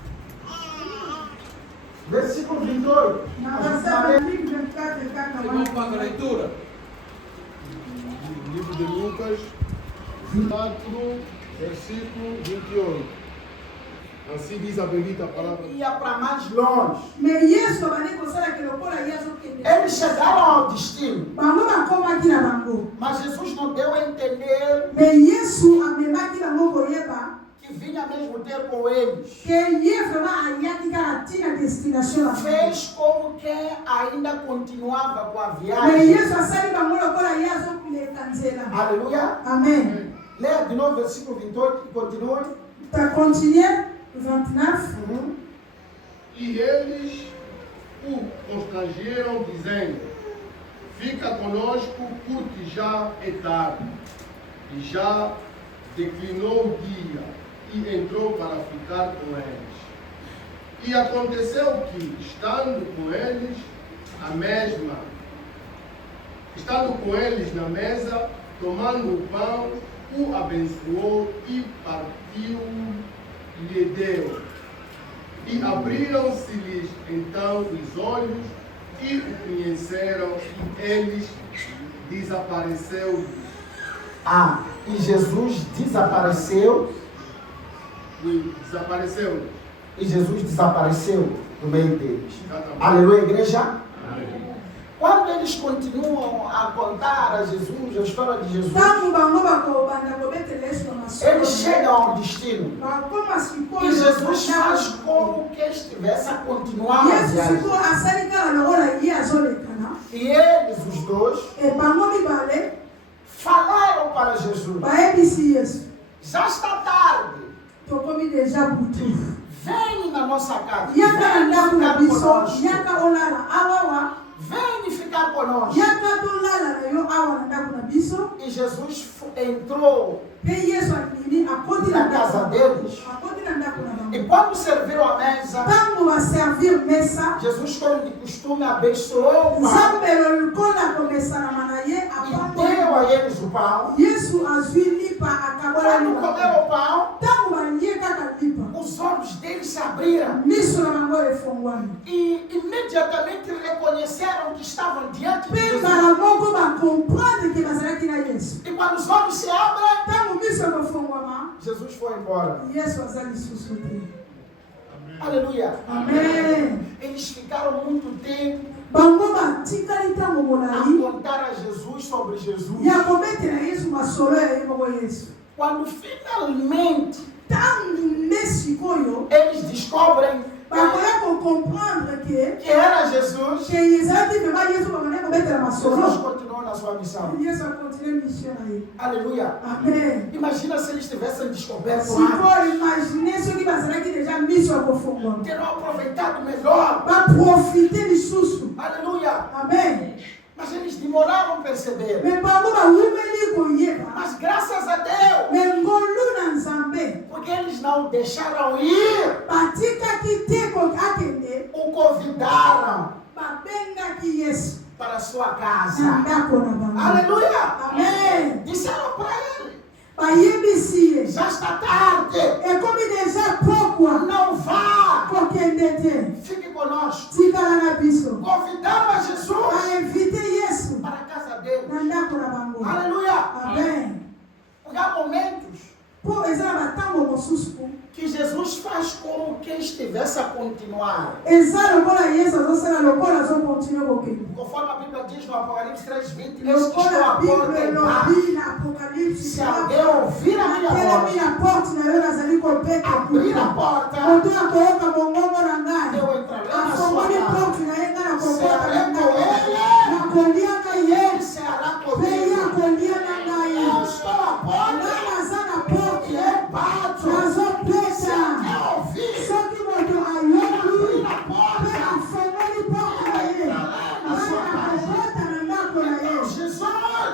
Versículo 28. na A gente verset vai ler 24 kaka Vamos wana para a leitura. Livro de Lucas, 4, versículo 28. Assim diz a bendita palavra. Ia para mais longe. Mais Yesu abandi kosala ke lokola ye azokende. Eles chegaram ao destino. Bango bakoma kina bango. Mas Jesus não deu a entender Mais Yesu amemaki bango koyeba que vinha mesmo ter com eles. que ye vraiment ayaki kaka tina destination na Fez como que ainda continuava com a Mais viagem. Yesu asali bango lokola ye azokuleka nzela. Aleluia. Amen. Leia de novo o versículo 28 e continue. Tá continuer 29. E eles o constrangeram, dizendo: fica conosco, porque já é tarde. E já declinou o dia, e entrou para ficar com eles. E aconteceu que, estando com eles na mesa, tomando o pão, o abençoou e partiu, lhe deu. E abriram-se-lhes então os olhos e o conheceram, e eles desapareceu. E Jesus desapareceu. Desapareceu. E Jesus desapareceu do meio deles. Exatamente. Aleluia, igreja. Aleluia. Quando eles continuam a contar a Jesus, a história de Jesus, Tango bango bakobanda kobetela exclamação. eles chegam ao destino. Bakoma sikoyo. E Jesus faz como que estivesse a continuar a Yesu viagem. sikoyo asali kaka lokola ye azolekana. E eles, os dois, E bango mibale falaram para Jesus: bayebisi Yesu. já está tarde, Tokomi deja butu. vem na nossa casa, Yaka na vem ndako na ficar biso, conosco, yaka olala awawa, vem ficar conosco. yaka tolala na yo awa na ndako na biso. E Jesus entrou Pe Yesu akini akoti na na casa ndako. deles. Akoti na ndako na bango. E quando serviram a mesa, Tango baservir mesa, Jesus, como de costume, abençoou o pão Nzambe lokola komesana na ye e deu apambo. a eles o pão. Yesu azwi lipa akabola Quando lipa. comeram o pão, Tango balie kaka lipa. os olhos deles se abriram Miso na bango efongwami. e imediatamente reconheceram que estavam diante de Pe Jesus. mbala moko bakomprendre ke bazalaki na Yesu. E quando os olhos se abrem, Tango miso ekofongwama, Jesus foi embora. Yesu aza lisusu te. Aleluia. Amen. Eles ficaram muito tempo Bango batikali ntango a molai contar a Jesus sobre Jesus. ya kobetela Yesu masolo ya ye moko Yesu. Quando finalmente Tango nde sikoyo eles descobrem bakoya kocomprendre que era Jesus, ke ezalaki vraimen Yesu bakone kobetela Jesus masolo. continuou na sua missão. Yesu akontinue mission na ye. Aleluia. Amen. Imagina se eles tivessem descoberto antes. Sikoyo imagine soki bazalaki deja miso ya kofongwama, Terão aproveitado melhor. baprofite lisusu. Aleluia. Amen. Mas eles demoraram a perceber. Me bango bawumeli koyeba Mas graças a Deus, me ngolu na Nzambe porque eles não deixaram ir, batikaki te akende, o convidaram babengaki Yesu para a sua na casa. ndako na bango. Aleluia. Amen. Disseram para ele: Bayebisi ye já está tarde, ekomi deja pokwa não vá, kokende te, fique conosco. tikala na biso. Convidaram a Jesus Bainvite Yesu para a casa dele. na ndako na bango. Aleluia. Amen. Porque há momentos Po eza na batango mosusu que Jesus faz como quem estivesse a continuar. eza lokola Yesu azosala lokola azokontinue kokende. Conforme a Bíblia diz no Apocalipse 3:20, eis que estou Lokola à porta Bible e bato. elobi na Apocalypse Se alguém ouvir a minha atelemi voz, na porte na yo nazali kobeta abrir a kutu. porta, Moto akoyoka mongongo na ngai eu entrarei na sua afongoli casa. porte na ye ngai na kokota na Serei com ngai ele, nakoliaka ye ele será mpe ye comigo. akolia na ngai. Eu estou à porta Ngai naza na e porte eu bato. Se nazopesa. alguém ouvir, Soki moto ayoki abrir a mpe porta, afongoli porte na ye ngai nakokota na ndako na ye. Jesus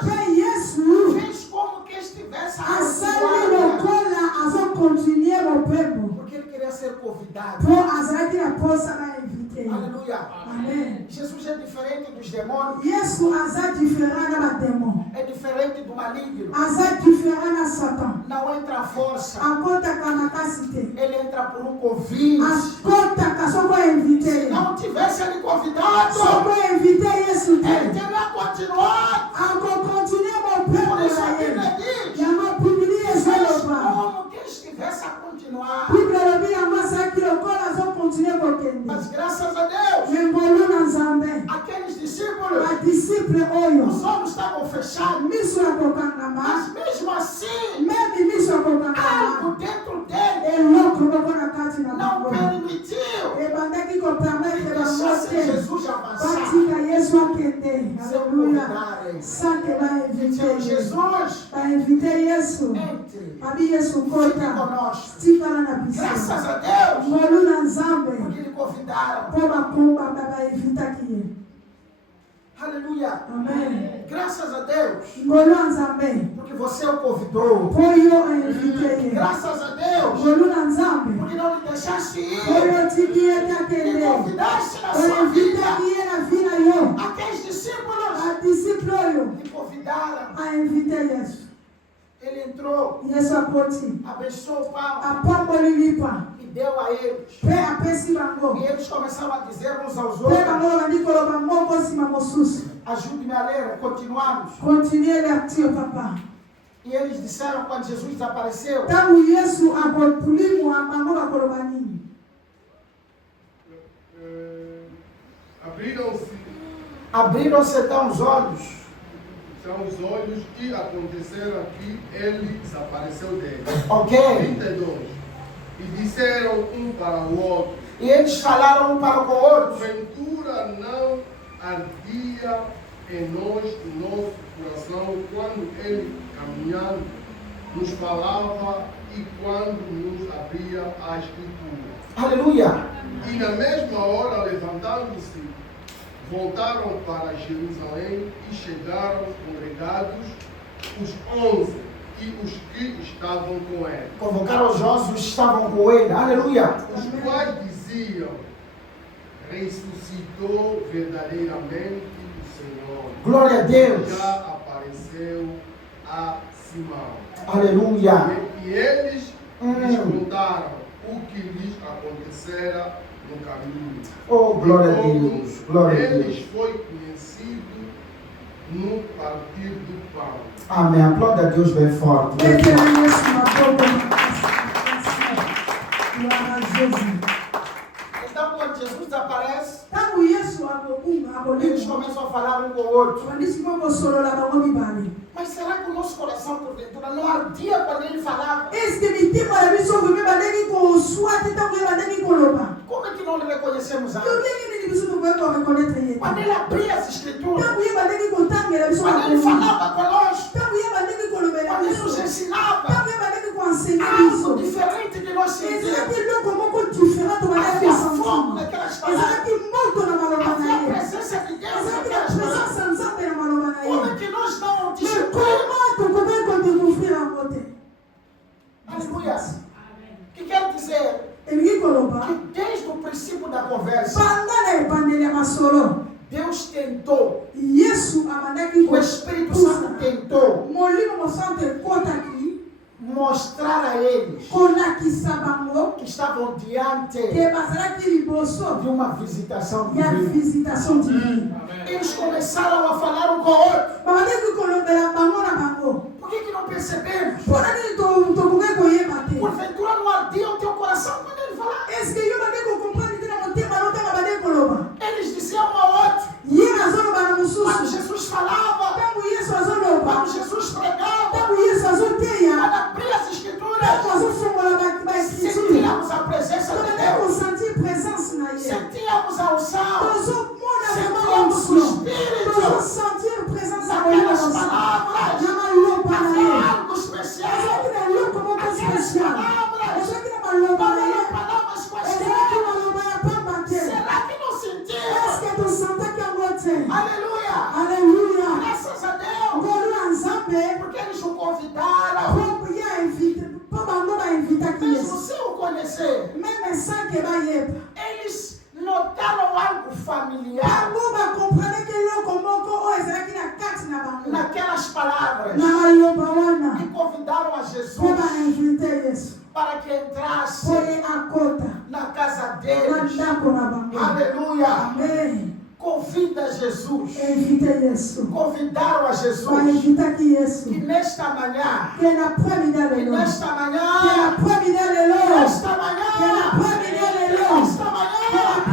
Mpe Yesu fez como que estivesse a asali continuar. lokola azokontinue mopembo Porque ele queria ser convidado. mpo azalaki na posa na invite. Aleluia. Amen. Jesus é diferente dos demônios, Yesu aza diferent na bademo, é diferente do maligno. aza diferent na Satan. Não entra a força, Akotaka makasi te, ele entra por um convite. akotaka soko invite Se ye. não tivesse ele convidado, Soko invite Yesu ele te, teria continuado. akokontinue Por mopembo isso a na ye. Bíblia diz: Yango Biblia fez ezoloba, como que estivesse a continuar. Biblia elobi yango Mas graças a Deus, Ngolu na Nzambe. aqueles discípulos, A disciple oyo. os olhos estavam fechados. Miso ya kokangama. Mas mesmo assim, Memi miso ya kokangama. algo dentro dele Eloko moko na kati na não bango. permitiu Ebandaki kopermettre que bango deixasse te. Jesus avançar. Batika Yesu akende. Seu Aleluia. convidarem. Sanke Então, bainvite. Jesus, Bainvite Yesu. entre, Babi Yesu fique kota. conosco. Tikala na biso. Graças a Deus, Ngolu na Nzambe. porque lhe convidaram. Po bakomba bainvitaki ye. Aleluia. Amen. Graças a Deus, Ngolu na Nzambe. porque você o convidou. Po yo invite ye. Graças a Deus, Ngolu na Nzambe. porque não lhe deixaste ir. Po yo tiki ye Me takende. convidaste na Po sua invite vida. ye na vina yo. Aqueles discípulos A disciple oyo. me convidaram. A invite Yesu. Ele entrou, Yesu akoti. abençoou o pão Apamboli lipa. e deu a eles. Pe apesi bango. E eles começaram a dizer uns aos Pe outros. bango bandi koloba moko nsima mosusu. Ajude-me a ler, continuamos. Continue lecture papa. E eles disseram quando Jesus desapareceu: Tangu Yesu akopulimwa bango bakoloba nini? Abriram-se abriram-se então os olhos. são os olhos e aconteceram que ele desapareceu dele. Ok? 32. E disseram um para o outro: E eles falaram um para o outro: porventura não ardia em nós o nosso coração quando ele, caminhando, nos falava e quando nos abria a Escritura. Aleluia. E na mesma hora, levantando-se, voltaram para Jerusalém e chegaram congregados os 11 e os que estavam com ele, Convocaram os jovens que estavam com ele. Aleluia. os quais diziam: ressuscitou verdadeiramente o Senhor. Glória a Deus. Já apareceu a Simão. Aleluia. E eles lhes contaram o que lhes acontecera no caminho. Oh, glória a Como Deus. Glória a Deus. eles foi conhecido no partir do pão. Amém. Aplauda a Deus bem forte. Bem Pepe forte. na Yesu maboko. Glória a Jesus. Então, quando Jesus desaparece, Tangu Yesu akobunga eles akolimwa. começam a falar um com o outro. Bandisi moko solola bango mibale. Mas será que o nosso coração, porventura, não ardia quando ele falava? Eske mitima na biso vime bandeki koswa te tangu ye bandeki koloba. Como é que não lhe reconhecemos Yo antes? ndenge nini biso tokoyeba reconnaître ye? Quando ele abria as escrituras, Tangu ye bandeki kotangela biso quando ele makomi. falava conosco, Tangu ye bandeki kolobela quando ele nos biso. ensinava, Tangu ye bandeki koenseigner algo biso. diferente de nós sentirmos. Ezalaki eloko moko différent tobandaki Havia fogo kosentir. naquelas palavras. Ezalaki moto na maloba na Havia a ye. presença de Deus Ezalaki na naquelas palavras. présence ya Nzambe na maloba na Como é ye. que nós não Mais descobrimos? comment tokoki kodécouvrir yango te? Aleluia. O que quer dizer? Elingi koloba. Que desde o princípio da conversa, Banda na ebandeli ya masolo. Deus tentou, Yesu abandaki o Espírito Santo tentou molimo mosanto ekotaki mostrar a eles kolakisa bango que estavam diante ke bazalaki liboso de uma visitação ya divina. visitation divine. Eles começaram a falar um com o outro. babandaki kolobela bango na bango. Por que não percebemos? Mpona nini tokoki koyeba te? Porventura não ardia o teu coração quando ele falava. Eske yo bandeki kokomprendre te na motema lotanga bandeki koloba? Eles diziam um ao outro. ye azoloba na Quando mosusu Jesus falava, ntango yesu azoloba quando Jesus pregava, ntango yesu azoteya quando abria as escrituras, ntango azofongola baescriture sentíamos a presença de tobandaki Deus. kosentir présence na ye. Sentíamos a unção. tozomona Sentíamos vraiment o onction Espírito. tozosentir présence ya Naquelas molimo palavras, na maloba na havia ye. algo especial. ezalaki na eloko moko Aquelas spécial palavras, ezalaki na maloba na ye palavras ezalaki quaisquer. maloba ya pamba te Será que não sentimos? eske tosantaki yango te? Aleluia. alleluya Graças a Deus. ngolu ya nzambe Porque eles o convidaram. po ye invite po bango bainvitaki Mesmo yesu sem o conhecer, meme sanke bayeba eles notaram algo familiar bango bakomprene ke eloko moko oyo ezalaki na kati na bango naquelas palavras. na maloba wana E convidaram a po Jesus bainvite yesu para que entrasse po ye akota na casa na deles. ndako na bango. Aleluia. Amen. Convida Jesus. Invite yesu Convidaram a Jesus bainvitaki yesu que nesta manhã, ke na premida que lelo nesta ke na manhã, premida lelo nesta ke na manhã, premida lelo nesta ke na manhã,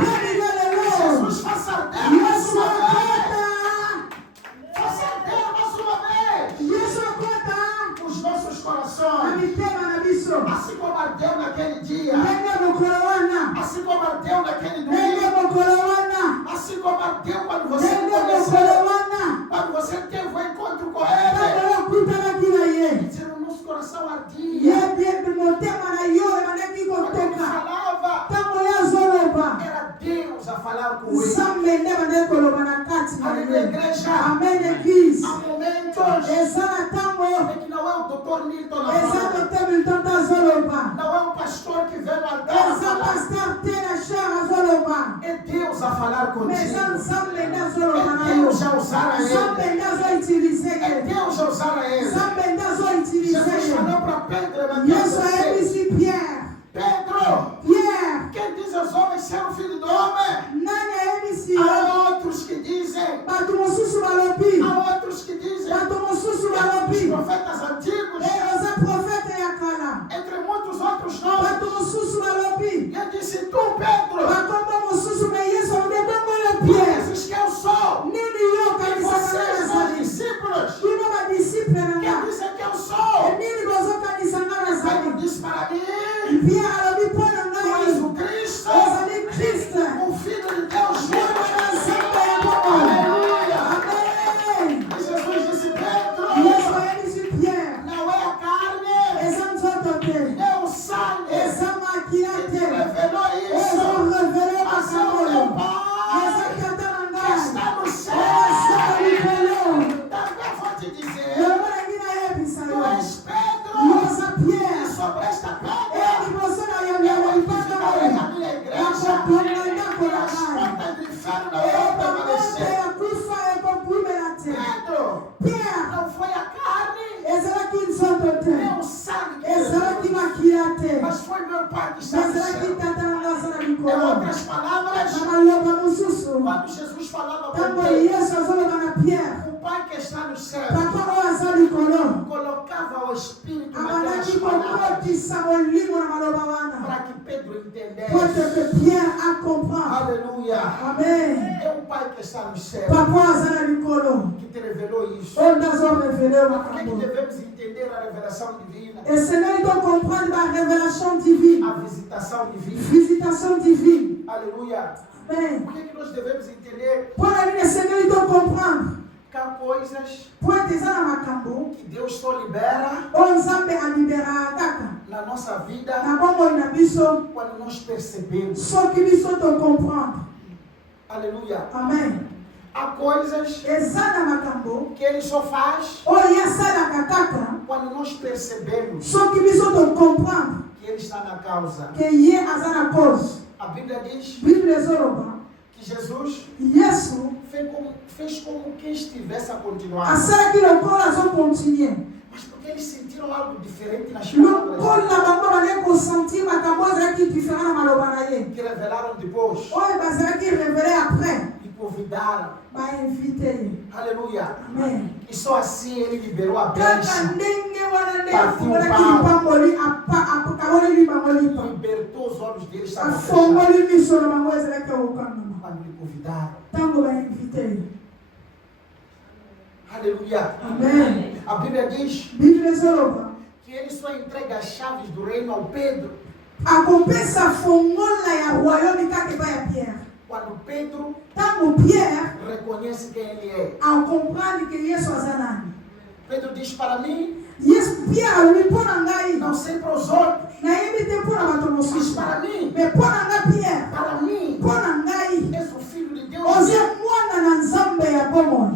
como Ardeu quando você ndenge conheceu, mokolo wana quando você teve um encontro com ntango ele. yokutanaki na ye Dizer, o nosso coração ardia. ye bie motema na yo ebandaki Quando ele kotoka falava, ntango ye azoloba era Deus a falar com ele. nzambe nde bandaki koloba na kati na Aleluia, ye igreja. amen eglise Há momentos eza na ntango em que não é o doutor Milton na eza fala, dr milton azoloba não é o pastor que vem no altar a eza falar. pasteur te na cher azoloba É Deus a falar mais eza contigo. nzambe nde azoloba na É yo Deus a usar a nzambe ele. nde azoutilize É ye Deus a usar a ele. nzambe nde azoutilize Jesus ye falou para Pedro em Mateus yesu 16, ayebisi pierre Pedro, pierre quem diz aos homens ser o filho do homem? nani ayebisi yo Há outros que dizem, bato mosusu balobi há outros que dizem, bato mosusu os balobi profetas antigos, oza profete ya kala entre muitos outros nomes. bato mosusu balobi E eu disse, tu, Pedro, bakombo mosusu me yesu ode bongo yo tu pierre dizes que eu sou. nini yo E okanisaka vocês, na meus nazali discípulos, bino badisiple na quem nga dizem que eu sou? nini bozokanisa nga Pedro nazali disse para mim, pierre alobi mpo na tu és ngai o Cristo, ozali kriste o Filho de Deus mwana vivo. na nzambe ya bongo Aleluia. amen E Jesus disse, Pedro, yesu ayebisi pierre não é a carne, eza nzoto te nem o sangue eza makila que te te revelou isso, ezorevele mas é o makambo meu oyo Pai eza tata na que ngai está no oyo céu. asala likolo Também vou te dizer, yango nangi nayebisa tu yo és Pedro, yoza e pierre sobre esta pedra liboso na yamya eu lipanga edificarei oyo a minha igreja, nakotonga ndako e na as ngai portas do inferno não vão ebongonde prevalecer. ya kufa ekokumela te Pedro, pierre não foi a carne, ezalaki nzoto te nem o sangue que ezalaki revelou, makila te mas foi meu Pai que está no ezalaki céu. tata na ngai azala Em likolo outras palavras, na maloba mosusu quando Jesus falava com ntango Pedro, yesu azoloba na pierre o Pai que está no céu papa oyo aza likolo colocava o Espírito naquelas abandaki palavras kokotisa molimo na maloba wana para que Pedro po entendesse. ete que pierre acomprend Aleluia. amen É o Pai que está no céu papa oyo aza na likolo que te revelou isso. oyo nde azorevele Por que makambo devemos entender a revelação divina, esengeli tocomprendre barévélation divine a visitação divina? visitation divine Aleluia. amen Por que nós devemos entender mpo na nini esengeli tocomprendre que há coisas po ete eza na makambo que Deus só libera oyo nzambe aliberaka kaka na nossa vida na bomoi na biso quando nós percebemos? soki biso tocomprendre Aleluia. amen Há coisas eza na makambo que Ele só faz oyo ye asalaka kaka quando nós percebemos soki biso tocomprendre que Ele está na causa. ke ye aza na cause A Bíblia diz bible ezoloba que Jesus yesu fez como quem estivesse a continuar. asalaki lokola azokontinue Mas porque eles sentiram algo diferente nas palavras lokola bango bale kosentir makambo oyo ezalaki différent na maloba na ye que revelaram depois oyo bazalaki révélé après e convidaram. bainvite ye Aleluia. amen E só assim Ele liberou a kaka bênção, ndenge wana nde Partiu afungolaki pau. lipamboli akaboli libango lipa libertou os olhos deles, estavam fechados afongoli miso na bango ezalaki kokangama quando lhe convidaram. ntango bainvite ye Aleluia. amen A Bíblia diz bible ezoloba que Ele só entrega as chaves do reino ao Pedro akopesa fongola ya royaume kaka epai ya pierre quando Pedro ntango pierre reconhece quem Ele é. akomprendre ke yesu aza nani Pedro diz para mim, yesu pierre alobi mpo na ngai não sei para os outros, nayebi te mpo na bato mas mosusu para mim, me mpo na ngai pierre para mim, mpo na ngai és o Filho de Deus. oza mwana na nzambe ya bomoi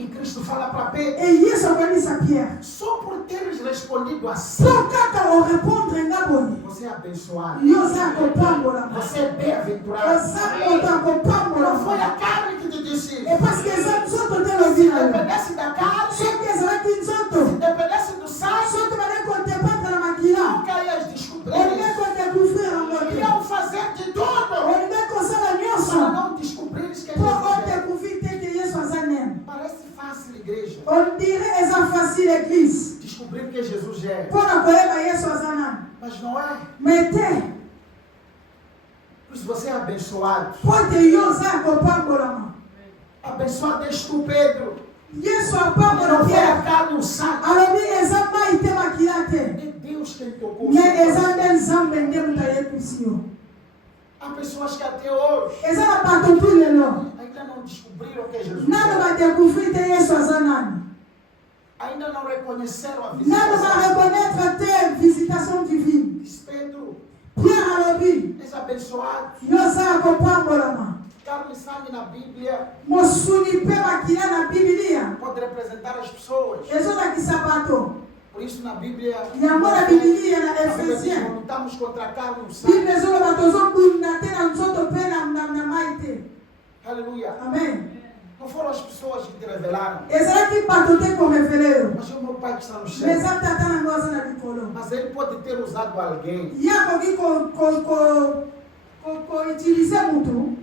E Cristo fala para Pedro, e yesu akanisa pierre só por teres respondido assim, mpo kaka orépondre nga boye você é abençoado. yo oza kopambolama Você é bem-aventurado. oza moto Não foi akopambolama a carne que te disse e isso. parceke eza nzoto te lobi Se na yo dependesse da carne, soki ezalaki se nzoto dependesse do sangue, soki bale kotepatra na makila nunca ias descobrir olingi isso. kotekufrir yango te Iam fazer de tudo olingi kosala para nyonso não descobrires quem mpo Jesus é. otekufi te ke yesu aza nene Parece fácil, igreja, on dirait eza facile église descobrir quem Jesus é, mpo na koyeba yesu aza nani mas não é. me te Pois você é abençoado. mpo te yo oza ya kopambolama Abençoado és tu, Pedro. yesu Não apambola foi a pierre carne e o sangue. alobi eza mai te makila te É Deus quem tocou o me seu eza coração. nde nzambe nde moto ayebisi yo Há pessoas que até hoje eza na bato tu lelo ainda não descobriram que Jesus nada é. vai descobrir que Yesu azanani. Ainda não reconheceram a Nada visitação. vai reconnaître ter visitation divine. Diz Pedro, Pierre alobi, és abençoado. yoza kopambolama. Carne e sangue na Bíblia Mosuni pe makila na Biblia. pode representar as pessoas. Ezolakisa bato. Por isso na Bíblia, Yango na Biblia na a Bíblia diz, Efésien. não lutamos contra a carne e o sangue. Bible ezoloba tozobunda te na nzoto pe na maite. Aleluia. Amen. Não foram as pessoas que te revelaram, Ezalaki bato te korevele. mas é o meu Pai que está no céu. Meza tata na ngoza na likolo. Mas ele pode ter usado alguém Yakoki utilize mutu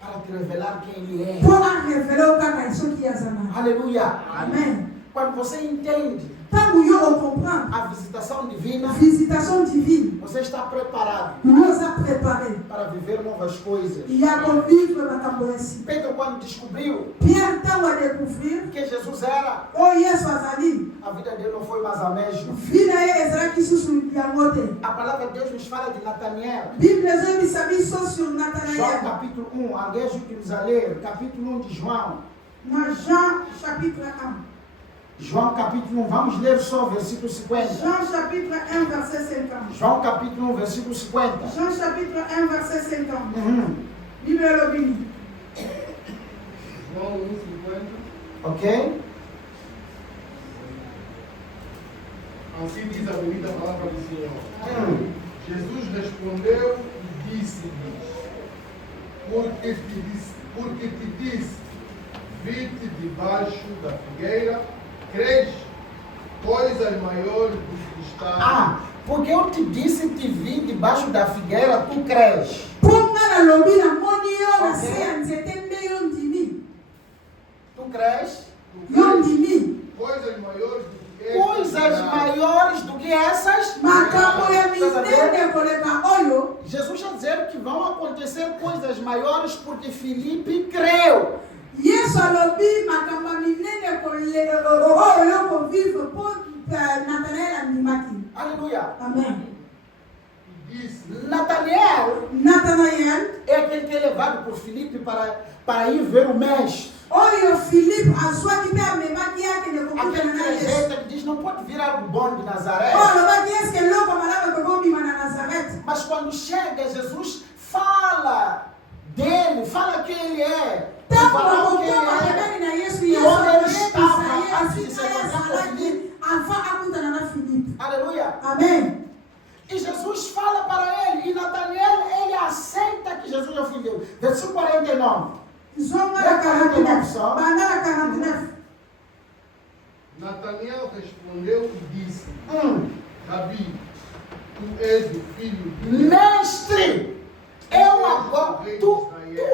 para te revelar quem ele é. po arevele okaka soki yazana. Aleluia. Amen. Quando você entende Tango yo ocomprendre a visitação divina, visitation divine, você está preparado yoza préparé. para viver novas coisas. Yako vivre makambo yasi. Pedro, quando descobriu Pierre tango a découvrir que Jesus era, o Yesu azali. a vida dele não foi mais a mesma. Vida ye ezalaki susu yango te. A palavra de Deus nos fala de Nataniel. Bible ezoyebisa biso sur João Nathanaël. capítulo 1, alguém que nos a ler, capítulo 1 de João. Na Jean chapitre 1. João capítulo 1, vamos ler só o versículo 50. Jean chapitre 1 verset 50. João capítulo 1, versículo 50. Jean chapitre 1 verset 50. Uhum. Bible elobi. João 1,50. Ok? Assim diz a bonita palavra do Senhor. Jesus respondeu e disse-lhes: porque te disse, vi-te debaixo da figueira, crês? Coisas maiores do que está. Porque eu te disse, te vi debaixo da figueira, tu crês. Ponga na lobi na moni yo na se ya nzete nde yo ndimi. Tu crês? Yo ndimi. Coisas maiores do que Coisas maiores do que essas. Makambo ya Estás a ver? minene koleka oyo. Jesus está dizendo que vão acontecer coisas maiores porque Filipe creu. Yesu alobi makambo ya minene koleka oyo kovivre po Nathanaël andimaki. Aleluia. Amen. E disse: Nataniel Nathanaël é aquele que é levado por Filipe para ir ver o mestre. oyo Philippe azwaki mpe amemaki yake ne kokutana Aquele na Yesu. trejeito que diz, não pode vir algo bom de Nazaré. oyo alobaki eske eloko malamu ekokobima na Nazareth. Mas quando chega, Jesus fala dele, fala quem ele é. Tango Fala quem bakokoma ele é. pembeni na Yesu, E Yesu onde ele akoyebisa estava antes de Yesu se nga encontrar com azalaki Filipe. avant akutana na Philippe. Aleluia. Amen. E Jesus fala para ele, e Nataniel, ele aceita que Jesus é o filho de Deus. Versículo 49. Zonga na 49. Banda na 49. Nataniel respondeu e disse: Rabi, tu és o filho de Mestre, eu agora, tu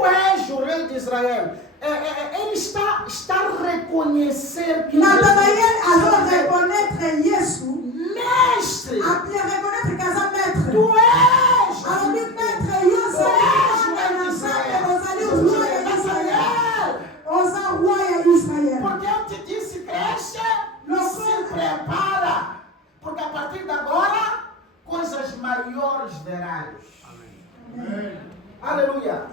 és o rei de Israel. Ele está a reconhecer que Nathanaël alors reconnaître Yesu. Mestre, Après reconnaître Kaza maître. tu és Alors lui maître Yesu na Nzambe ozali roi ya Israël. Oza roi ya Israël. porque eu te disse, cresce, se prepara, porque a partir de agora, coisas maiores verás. Aleluia.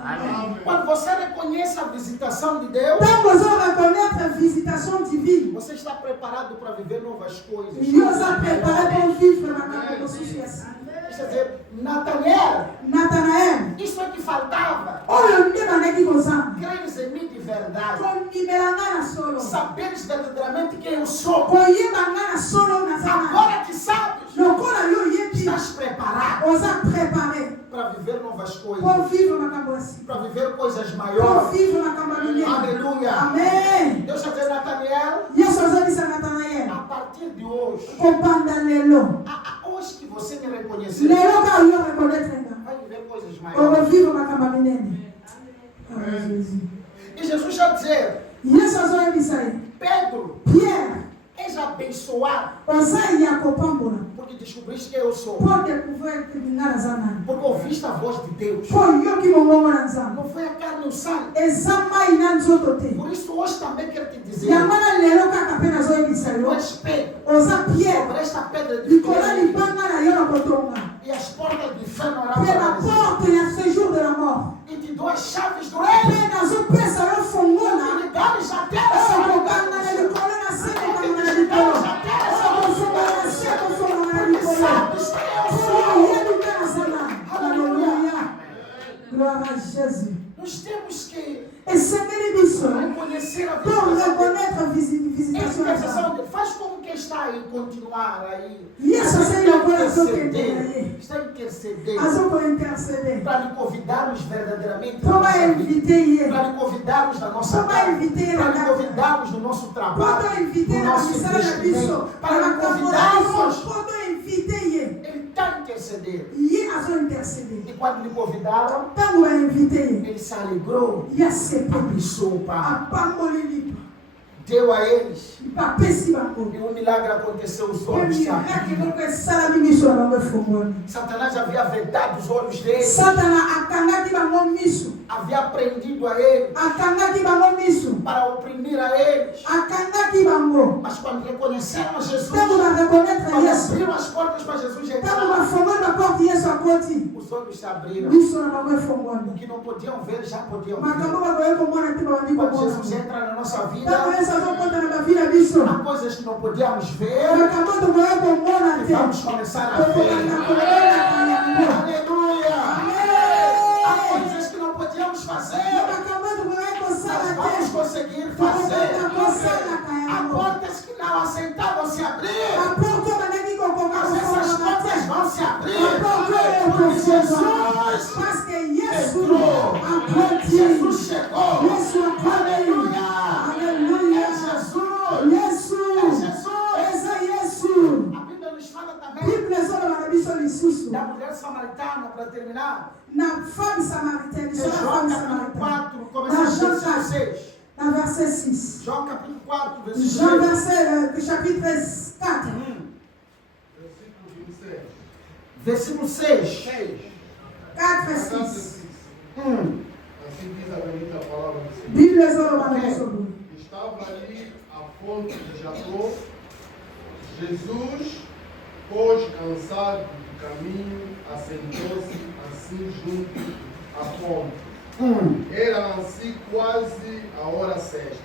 Quando você reconhece a visitação de Deus, Tango ozo reconnaître visitation divine. você está preparado para viver novas coisas. Yoza préparé pour vivre makambo mosusu ya sika. Quer dizer, Nataniel, Nathanaël isso é que faltava. oyo nde bandaki kozanga Creres em mim de verdade. kondimela nga na solo Saberes verdadeiramente quem eu sou. koyeba nga na solo naza na Agora que sabes, lokola yo oyebi estás preparado oza préparé para viver novas pour coisas. vivre makambo ya sika Para viver coisas pour maiores. vivre makambo ya minene. Aleluia. Amen. Deus está dizendo, Nataniel, Yesu azobisa Nathanaël a partir de hoje, kobanda lelo hoje que você me reconheceu, lelo ka oyo reconnaître nga vai viver coisas maiores. okovivre makambo ya minene. Ah, Jésus. E Jesus já dizer, Yesu azoyebisa ye Pedro, Pierre és abençoado oza ya kopambola porque descobriste quem eu sou. po découvrir que nga naza nani Porque ouviste a voz de Deus. po oyoki mongongo na Nzambe Não foi a carne e o sangue. eza mai na nzoto te. Por isso hoje também quero te dizer, yango na lelo kaka mpe nazoyebisa tu yo és Pedro, oza Pierre sobre esta pedra de likolo Deus, libanga na yo na kotonga e as portas do inferno mpe na eram porte ya séjour de la mort e te dou as chaves do mpe reino. nazopesa yo Glória a Jesus. Nós temos que Esengeli biso. reconhecer a Pour visitação. reconnaître a visitation ya Nzambe. Intercessão faz como que está aí continuar aí. Yesu asali lokola azokende na Interceder. ye. Está interceder. Azokointerceder. Para lhe convidarmos verdadeiramente Mpo na nossa vida. bainvite ye. Para lhe convidarmos na nossa Mpo casa. bainvite ye Para na lhe casa. convidarmos no nosso Mpo trabalho. bainvite No na nosso misala na biso. investimento. Para Na lhe makambo na biso. convidarmos. Mpo bainvite ye. Ele está intercedendo. Ye azointerceder. E quando lhe convidaram, Ntango bainvite ye. ele se alegrou. Ye asepeli. Abençoou o Pai. Apamboli lipa. Deu a eles. Bapesi bango. E o milagre aconteceu, os Ye olhos se miracle abriram. moko esalami miso na bango efongwani. Satanás havia vedado os olhos deles. Satana akangaki bango miso. Havia prendido a eles Akangaki bango miso. para oprimir a eles. Akangaki bango. Mas quando reconheceram a Jesus, Ntango barekonetre quando Yesu. abriram as portas para Jesus Ntango entrar, bafongoli baporte Yesu akoti. os olhos se abriram. Miso na bango O efongwani. que não podiam ver, já podiam Makambo ver. bakoki komona te babandi Quando Jesus komona. entra na nossa vida, Ntango Yesu azokota na bavila biso. há coisas que não podíamos ver, Makambo tokoki komona que te. vamos começar a Tokoki ver. komona yango. Aleluia! Há Amen. coisas que não podíamos fazer, Makambo tokoki mas kosala vamos te. conseguir fazer. Há Aporte portas que não aceitavam se abrir, bandaki kokoka mas essas kofungwama portas te. vão se abrir. Aporte Porque ekofungwama. Jesus Parce que Yesu entrou. akoti. Jesus chegou. Yesu akoti. Aleluia! Aleluia. É Jesus. Yesu. É Jesus. Eza Yesu. A Bíblia nos fala também Bible ezoloba na biso lisusu. da mulher samaritana, para terminar. Na femme samaritaine. Em Liso na João femme capítulo samaritaine. 4, começando no João versículo 4. 6. Na verset 6. João capítulo 4, Jean versículo 6. verset chapitre 4. Versículo 6. 4 et 6. Assim diz a bendita palavra do Senhor. Bible ezoloba na biso. Estava ali a fonte de Jacó. Jesus, pois cansado do caminho, assentou-se assim junto à fonte. Era assim quase a hora sexta.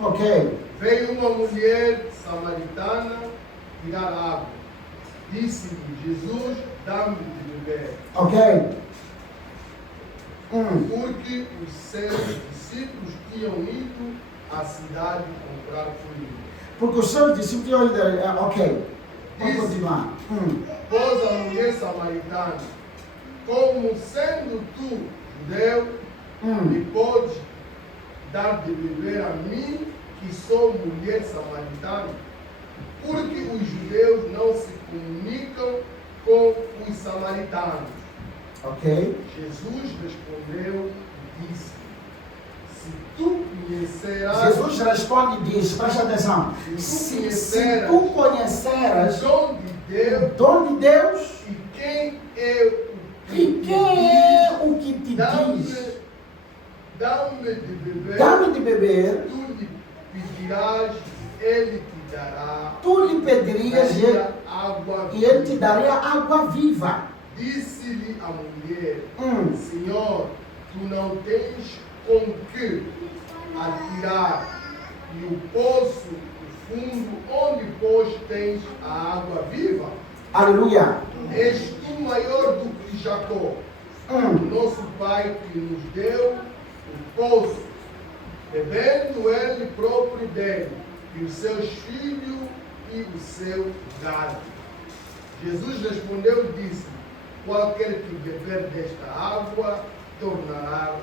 Ok. Veio uma mulher samaritana tirar água. Disse-lhe Jesus, dá-me de beber. Ok. Porque os seus discípulos tinham ido à cidade comprar comida. Porque os seus discípulos tinham ido. Ok. Vamos continuar. Pois a mulher samaritana, como sendo tu judeu, me podes dar de beber a mim, que sou mulher samaritana? Porque os judeus não se comunicam com os samaritanos. Ok. Jesus respondeu e disse: se tu conhecerás Jesus responde e diz, presta atenção. Se tu conheceras o o dom de Deus e quem é e quem é o que te diz, dá-me de beber, dá-me de beber, tu lhe pedirás, ele te dará, tu lhe pedirias daria água e ele te viva. daria água viva. Disse-lhe a mulher: Senhor, tu não tens com que atirar, e o poço, o fundo, onde pois tens a água viva? Aleluia. És tu maior do que Jacó, nosso pai, que nos deu o poço, bebendo ele próprio dele, e os seus filhos e o seu gado. Jesus respondeu e disse: qualquer que beber desta água tornará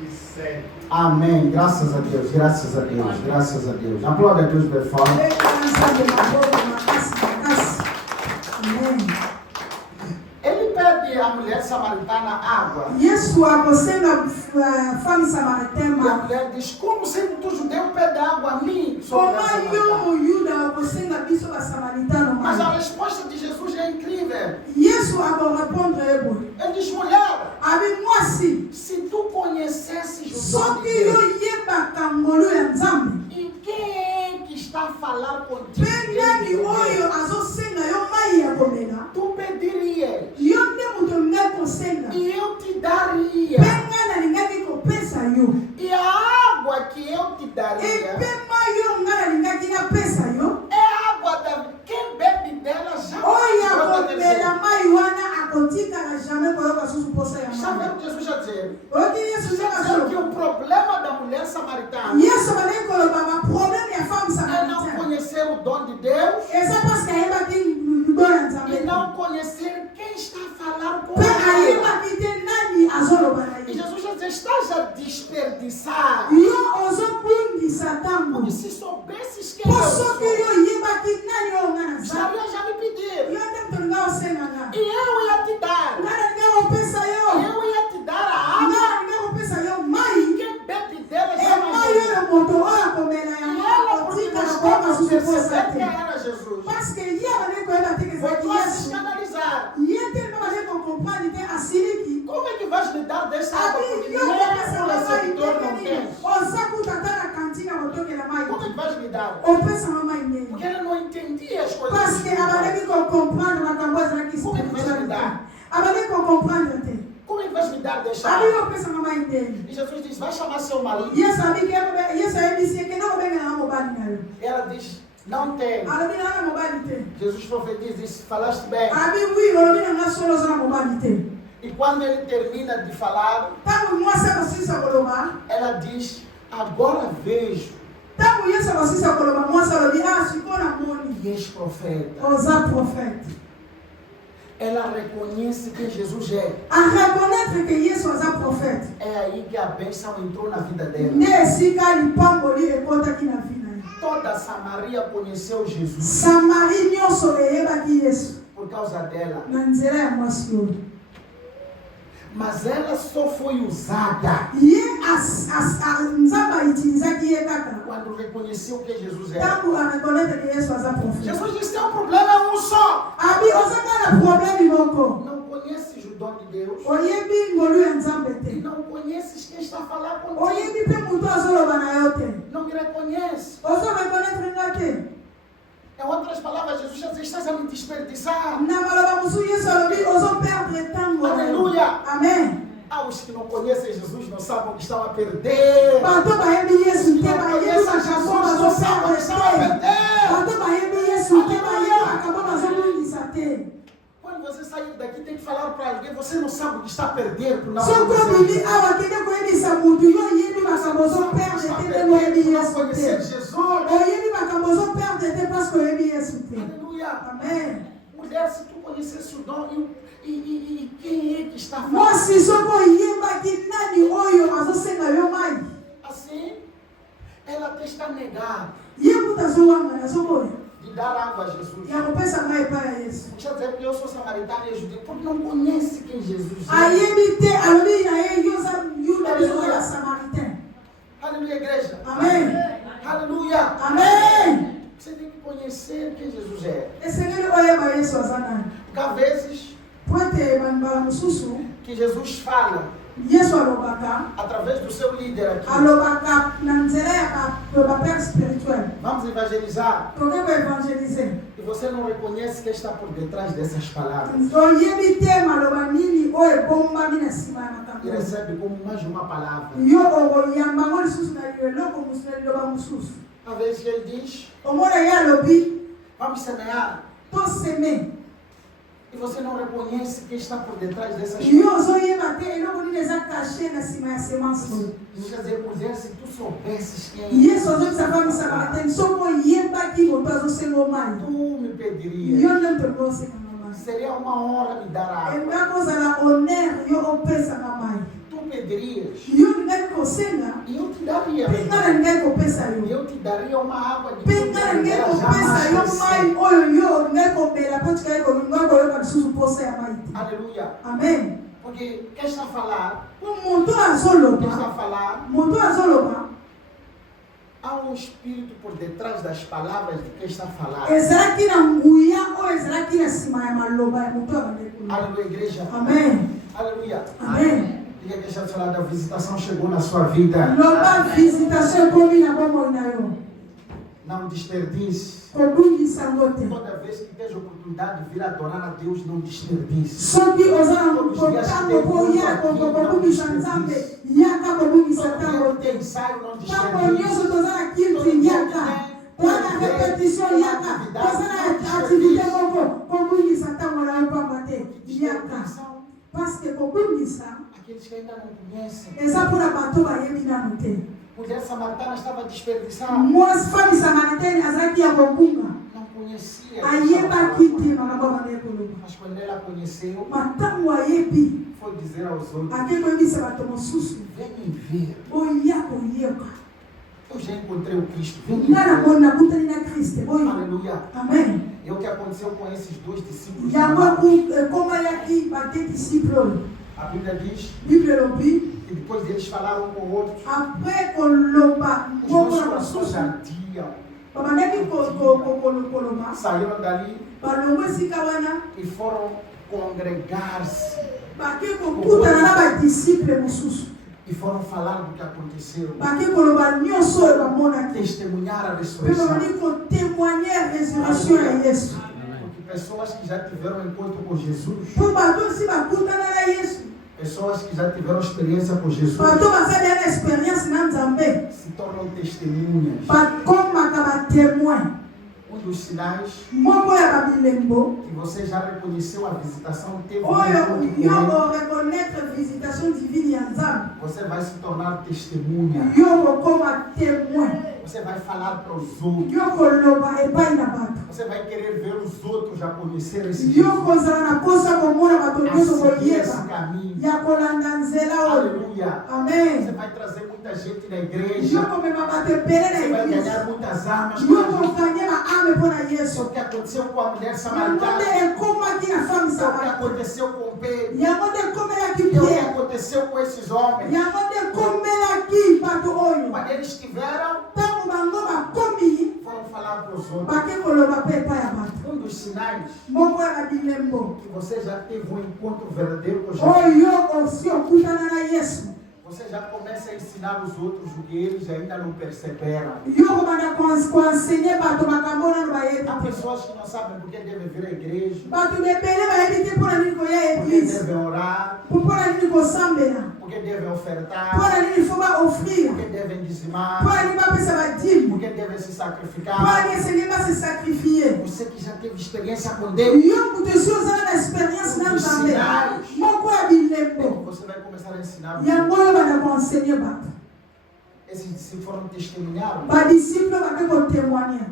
de sede. Amém. Graças a Deus, graças a Deus, graças a Deus. Aplauda a Deus bem forte. Ele pede à mulher samaritana água. Yesu akosenga femme E a samaritaine. mulher diz, como sendo tu judeu pede água a mim? Sou mulher Koma yo samaritana. muyuda akosenga biso basamaritano. Mas a resposta de Jesus é incrível. Yesu akorepondre ebo. Ele diz, mulher, Abi mwasi. se tu conhecesses o dom de Soki yo Deus, yebaka ngolu ya Nzambe. e quem é que está a falar contigo? Mpe nani oyo azosenga yo mai ya komela. Tu pedirias Yo nde moto ngai kosenga. e eu te daria. Mpe ngai nalingaki kopesa yo. E a água que eu te daria Epe mai yo ngai nalingaki napesa yo. é água da quem bebe dela já Oyo vai akomela mai wana akotikala jamais koyoka susu posa ya Está mai. vendo Jesus já dizer? oyoki yesu nzambe Dizendo que azoloba o problema da mulher samaritana yesu abandaki koloba baproblème ya femme é não samaritaine conhecer o dom de Deus eza parce que ayebaki libo ya nzambe e te não conhecer quem está a falar com mpe ela. ayebaki te nani azoloba na E ye Jesus já diz, estás a desperdiçar. yo ozobundisa ntango Porque se soubesses quem mpo eu soki sou, yo oyebaki nani oyo nga na za estaria já me pedindo. yo nde tolinga osenganga E eu ia te dar. nga nalinga kopesa yo Eu ia te dar a nga água. nalinga kopesa yo mai Quem bebe dela chama epai Jesus. oyo moto oyo akomela E yango ela, porque otika não na estava boka susu posa percebendo te quem era Jesus, parce que ye abandaki koyeba te kezalaki voltou a se yesu escandalizar. ye te mpe bazali kokomprendre te asiliki Como é que vais me dar dessa água? abi Porque yo nem kopesa o mai receptor não ndenge tem. nini oza kuta ata na kantine kotokela mai Como é que vais me dar? opesama mai ndenge Porque ela não entendia as coisas. parce que abandaki kokomprendre makambo ezalaki spirituel te abandaki kokomprendre te Como é que vais me dar dessa abi água? opesama mai ndenge E Jesus diz, vai chamar seu marido. yesu abiki yesu ayebisi ye kenda kobengelanga mobali na yo Ela diz, não tem. alobi nanga mobali te Jesus profetiza, diz, falaste bem. abi wi olobi nanga solo oza na mobali te E quando ele termina de falar, ntango mwasi akosilisa koloba ela diz, agora vejo ntango yesu akosilisa koloba mwasi alobi sikoyo namoni que és profeta. oza profete Ela reconhece quem Jesus é. areconnaître que yesu aza profete É aí que a bênção entrou na vida dela. nde esika lipamboli ekotaki na vi na ye Toda Samaria conheceu Jesus samari nyonso eyebaki yesu por causa dela. na nzela ya mwasi oyo Mas ela só foi usada ye nzambe aitilizaki ye kaka quando reconheceu quem Jesus é. ntango areconnaître que yesu aza profete Jesus disse, tem um problema um só. abi oza kaka na problème moko Não conheces o dom de Deus. oyebi ngolu ya nzambe E te não conheces quem está a falar contigo. oyebi mpe moto azoloba na yo te Não me reconhece. ozoreconnaître nga te Em outras palavras, Jesus já diz, estás a me desperdiçar. na maloba mosusu yesu alobi ozoperdre ntango na yo. Aleluia. amen Ah, os que não conhecem Jesus não sabem o que estão a perder. bato bayebi yesu Os que te não bayebi conhecem makambo Jesus não sabem o que estão a bazoperdre te perder. bato bayebi yesu te bayebi makambo bazobundisa te Quando você sair daqui, tem que falar para alguém, você não sabe o que está a perder por não soki obimi conhecer. awa kende koyebisa mutu yo oyebi makambo ozoperdre Está a te nde perder oyebi por não yesu conhecer te Jesus. oyebi makambo ozoperdre te parceke oyebi yesu te Aleluia. amen Mulher, se tu conhecesse o dom e quem é que está falando? mwasi soki oyebaki nani oyo azosenga yo mai Assim, ela até está a negar ye kuta azowangana azoboya de dar água a Jesus. ya kopesa mai epai ya yesu Deixa eu dizer que eu sou samaritana e judeu, porque não conhece quem Jesus é. ayebi te alobi na ye yo oza yuda biso ya samaritain Aleluia, igreja. amen Aleluia. amen Você tem que conhecer quem Jesus é. esengeli oyeba yesu aza nani Porque há vezes po ete mbala mosusu que Jesus fala yesu alobaka através do seu líder aqui. alobaka na nzela ya bapere spirituel Vamos evangelizar. toke koevangelize E você não reconhece quem está por detrás dessas palavras. oyebi te maloba nini oyo ebombami na nsima ya makambo E recebe como mais uma palavra. yo okoyambango lisusu na eloko mosusu na liloba mosusu Há vezes que ele diz, omona ye alobi vamos semear. toseme E você não reconhece quem está por detrás dessas yo palavras. ozoyeba te eloko nini eza kashe na nsima ya semence oyo Jesus quer dizer, mulher, se tu soubesses quem yesu azobisa fami samaritane soki oyebaki moto azosenga omai tu me yo pedirias, nde tolingi osenganga mai seria uma honra me dar água. engaki ozala honere yo opesanga mai Tu pedirias yo ningaki kosenga e eu te daria. mpe nga na ningaki kopesa E yo eu te daria uma água de mpe nga na ningaki kopesa yo mai oyo yo ningaki kobela mpo tikali kolinga koyoka lisusu posa ya mai te Aleluia. amen Porque quem está a falar, po moto quem está azoloba a falar, moto azoloba há um espírito por detrás das palavras de quem está a falar. ezalaki na nguya oyo ezalaki na nsima ya maloba ya moto abandeki koloba Aleluia, igreja. amen Aleluia. amen Diga que esta falar da visitação chegou na sua vida. loba visitation ekomi na bomoi na yo Não desperdice. kobungisa yango te Toda vez que tens oportunidade de vir adorar a Deus, não desperdice. soki oza na ntango mpo oya kobungisa nzambe yaka kobungisa Todo ntango dia que te tem ensaio, não ntango desperdice. nyonso toza na kilti yaka toza na repetition yaka toza na aktivité moko kobungisa ntango na yo pamba te yaka parce que kobungisa Aqueles que ainda não conhecem. Eza mpona bato bayebi nanu te. Mulher samaritana estava desperdiçada. Mwasi femme samaritaine azalaki ya kobunga. Não conhecia. Ayebaki te makambo banaye koloba. Mas quando ela conheceu, Matango ayebi. foi dizer aos outros: Ake koyebisa bato mosusu. vem me ver. Oya koyeba. Eu já encontrei o Cristo. Vem me Nga ver. namoni nakutani na Kristo. Oya. Aleluia. Amen. É o que aconteceu com esses dois discípulos. Yango ekomayaki bate disciple oyo. A Bíblia diz Bible elobi. que depois eles falaram um com o outro. Après koloba Os ngongo dois na corações basusu. ardiam. Babandaki koloba. Saíram dali Balongo esika wana. e foram congregar-se. Bake kokutana na badisciple mosusu. E foram falar do que aconteceu. Bake koloba nyonso oyo bamonaki. Testemunhar a Mpe ressurreição. babandi kotémoigner a résurrection ya Yesu. Porque pessoas que já tiveram encontro com Jesus, Mpo bato osi bakutana na Yesu. pessoas que já tiveram experiência com Jesus, Bato bazali na expérience na Nzambe. se tornam testemunhas. Bakomaka batémoin. Dos sinais Moko ya babilembo. que você já reconheceu a visitação, teve um Oyo encontro com yo ele, oreconnaître visitation divine ya Nzambe. você vai se tornar testemunha. Yo okoma témoin. Você vai falar para os outros. Yo koloba epai na bato. Você vai querer ver os outros já conhecer esse Yo Jesus. kozala na posa komona bato A nyonso seguir esse koyeba. caminho. Ya kolanda nzela oyo. Aleluia. Você Amen. vai trazer muita gente na Yo igreja. komema bato ebele Você na vai eglise. ganhar muitas almas. Yo para Jesus. kokanye baame mpo na Isso é Yesu. o que aconteceu com a mulher Yango samaritana. nde ekomaki na femme Isso é o que samaritaine. aconteceu com Pedro. Yango nde ekomelaki Isso é o que Pierre. aconteceu com esses homens. Yango nde ekomelaki bato oyo. Quando eles tiveram, Ntango bango bakomi foram falar para os outros. bake koloba mpe epai ya bato. Um dos sinais Moko ya babilembo que você já teve um encontro verdadeiro com Jesus. oyo osi okutana na Yesu. Você já começa a ensinar os outros o que eles ainda não perceberam. Yo kobanda koenseigner bato makambo nano bayebi Há te. pessoas que não sabem por que devem vir à igreja, Bato ebele bayebi te mpona nini koya por que eglise. devem orar, Mpona nini kosambela. por que devem ofertar, Mpona nini fo baofrir. por que devem dizimar, Mpona nini bapesa badime. por que devem se Mpona sacrificar. nini esengeli base sacrifier. Você que já teve experiência com Deus, Yo moto esi ozala na expérience na Nzambe. Moko ya bilembo. você vai começar a ensinar os Yango outros. oyo banda koenseigner bato. Esses discípulos foram testemunhar. Badisciple bake kotémoigner.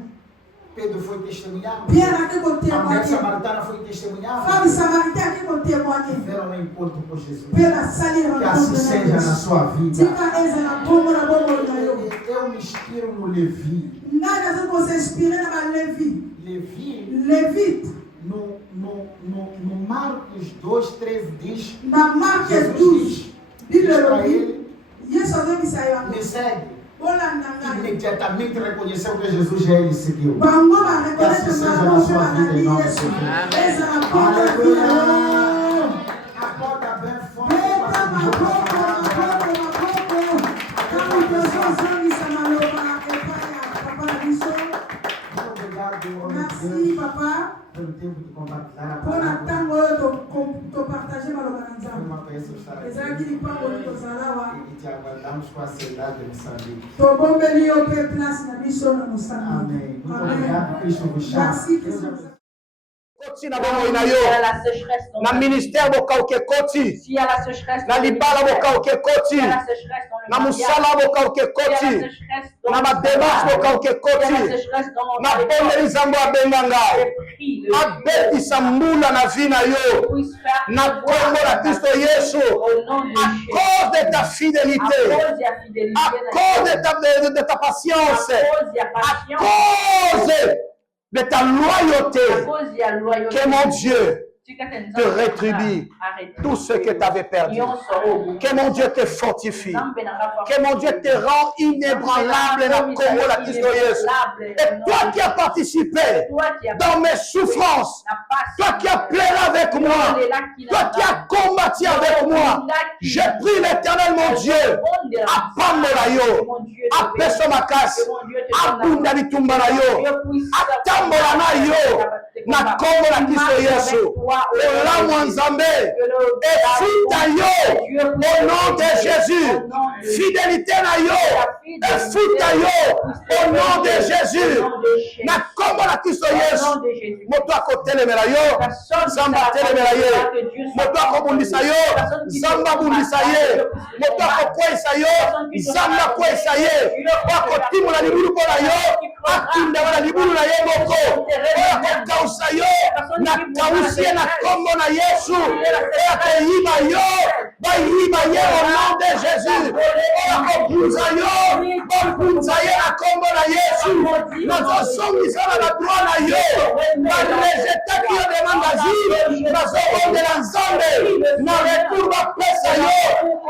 Pedro foi testemunhar. Pierre ake A mulher kotémoigner. samaritana foi testemunhar. Femme samaritaine ake kotémoigner. Tiveram um encontro com Jesus. Mpe basali Que assim rencontre na seja na Yesu. sua vida. Tika ezala bongo na bomoi na yo. Eu me inspiro no Levi. Ngai nazo kosinspire na balevi. Levi, Levite. no Marcos 2,13 diz, Na Marque Jesus 12. diz Bíblia para elobi. ele, Yesu azobisa yo. me segue. Bolanda ngai. Imediatamente reconheceu que Jesus já ele seguiu. Bango Que bareconnaître assim seja na bango mpe sua vida em balandi nome de Yesu. Jesus. Ezala bongo na vida na yo. Aleluia! Acorda bem forte Beta para que maboko, Deus faça. maboko. Ntango tozozongisa maloba epai ya papa na biso. Muito obrigado, homem de Merci Deus, papa. pelo tempo de compartilhar a Mpona palavra. ntango oyo topartage maloba na Foi Nzambe. uma bênção estar Ezalaki aqui. lipango oyo tozala awa. E te aguardamos com a cidade de Moçambique. Tobombeli yo mpe place na biso na Moçambique. Amém. Muito Amen. obrigado, Cristo vos chama. Merci, Deus Cristo. abençoe. Koti na bomo ina yo la sécheresse dans na ta vie. ministère bokauke koti S'il y a la sécheresse na dans le libala ministère, bokauke koti s'il y a la sécheresse dans le na mariage, musala bokauke s'il y a la koti sécheresse dans na le mademarshe travail, bokauke s'il y a la koti sécheresse dans na l'école, bondeli nzambo abenga ngai j'ai pris le abetisa mbula na vi na yo puisse faire na kombo na kristo yesu au nom de à Jésus. cause de ta À fidélité cause de la fidélité, à cause de ta à patience cause de la à patience, cause de ta à loyauté cause de la loyauté, que mon Dieu te te rétribue tout ce que tu avais perdu. Que mon Dieu te fortifie. Que mon Dieu te rend inébranlable dans le Congo, la Christ Jésus. Et toi qui as participé dans mes souffrances, toi qui as pleuré avec moi, toi qui as combattu avec moi, j'ai pris l'Éternel, mon Dieu, à Pamelayo, à Pesomakas, à Bundalitumbarayo, à Tambolanayo, na Congo, la Christ Jésus. Olamu Nzambe, et futa yo, au nom de Jésus, fidélité na yo, efuta yo au nom de Jésus. Na kombo na Kristo Yesu. Moto akotelemela yo, Nzambe atelemela ye. Moto akobundisa yo, Nzambe abundisa ye. Moto akokwesa yo, Nzambe akwesa ye. Akotimula libulu mpona yo, atinda wana libulu na ye moko. Akokausa yo, nakausi ye na kombo na Yesu. Akoyima yo, bayima ye au nom de Jésus. Akopunza yo, bapunza ye na kombo na Yesu. Nazosongisa na badroit na yo, barejetaki yo demande d'asile, nazobondela Nzambe, na retour bapesa yo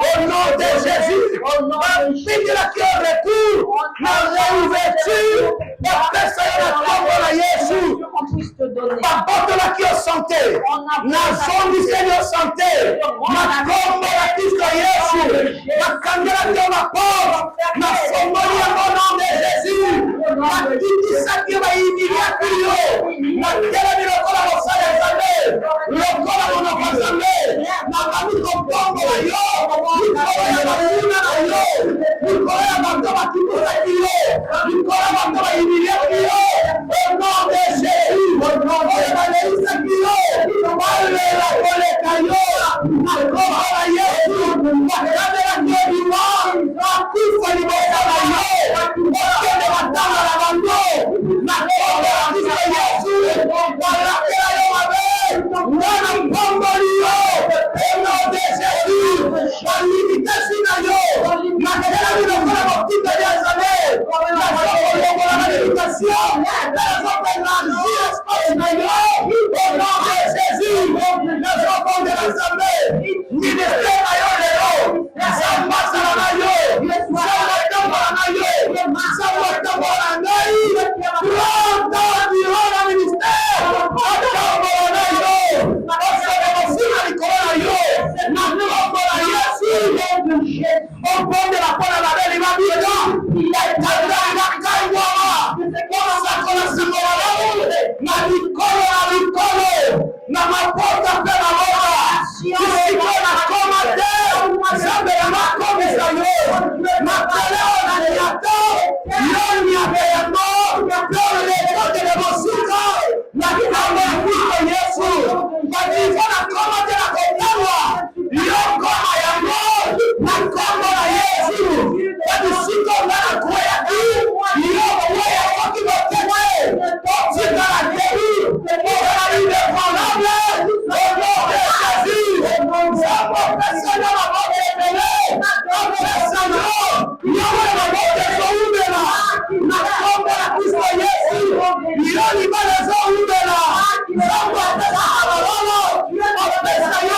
au nom de Jésus. Bapingelaki yo retour na réouverture, bapesa yo na kombo na Yesu. Babotolaki yo santé, nazongisi yo santé, na kombo na Kristo Yesu. Bakangelaki yo na porte, nasongoli yango au nom de Jésus. Bakitisaki yo bayimiliaki yo, natelemi lokola mosala ya Nzambe, lokola monoko ya Nzambe, nakami kokombola yo, likolo ya bafuna na yo, likolo ya bato bakitisaki yo, likolo ya bato bayimiliaki yo, au nom de Jésus. Oyo baleisaki yo, balela koleka yo, na kombo na Yesu. Bakandelaki yo liwa, bakufa liboso na yo, bakende batanga na bango, na kombo na Kristo Yesu. Balakela yo mabe, wana mpomboli yo, au nom de Jésus. Balimitasi na yo, nakelami lokola motindo ya Nzambe, nazokolongola na limitation, nazokolanzia espace na yo, au nom de Jésus. Nazokondela Nzambe, ministère na yo lelo, Nzambe asala na yo, Nzambe atambola na yo, Nzambe atambola na ngai, 30 ans durant la ministère, atambola na yo, osala mosima likolo na yo, na kombo na Yesu. Obondela mpona babeli babika, etandaka ngai ngwama, kosakola sango malamu, na likolo na likolo, na mapota mpe na mota, kisiko na koma te, Nzambe na makomisa yo, makaleo na niato, yo niabe yango, yo lekote de mosika, na kombo ya Kristo Yesu. Badifo na koma te na kotalwa, yo koma yango, na kombo na Yesu. Badisiko na kwea ki, yo kwea waki motene, otika na kebi, otika indépendable, au nom de Jésus. Nzambe apesa yo maboko ebele, apesa yo, yawe maboko ezoumela, na kombo na Kristo Yesu. Yo libala ezoumela, Nzambe apesa yo malolo, apesa yo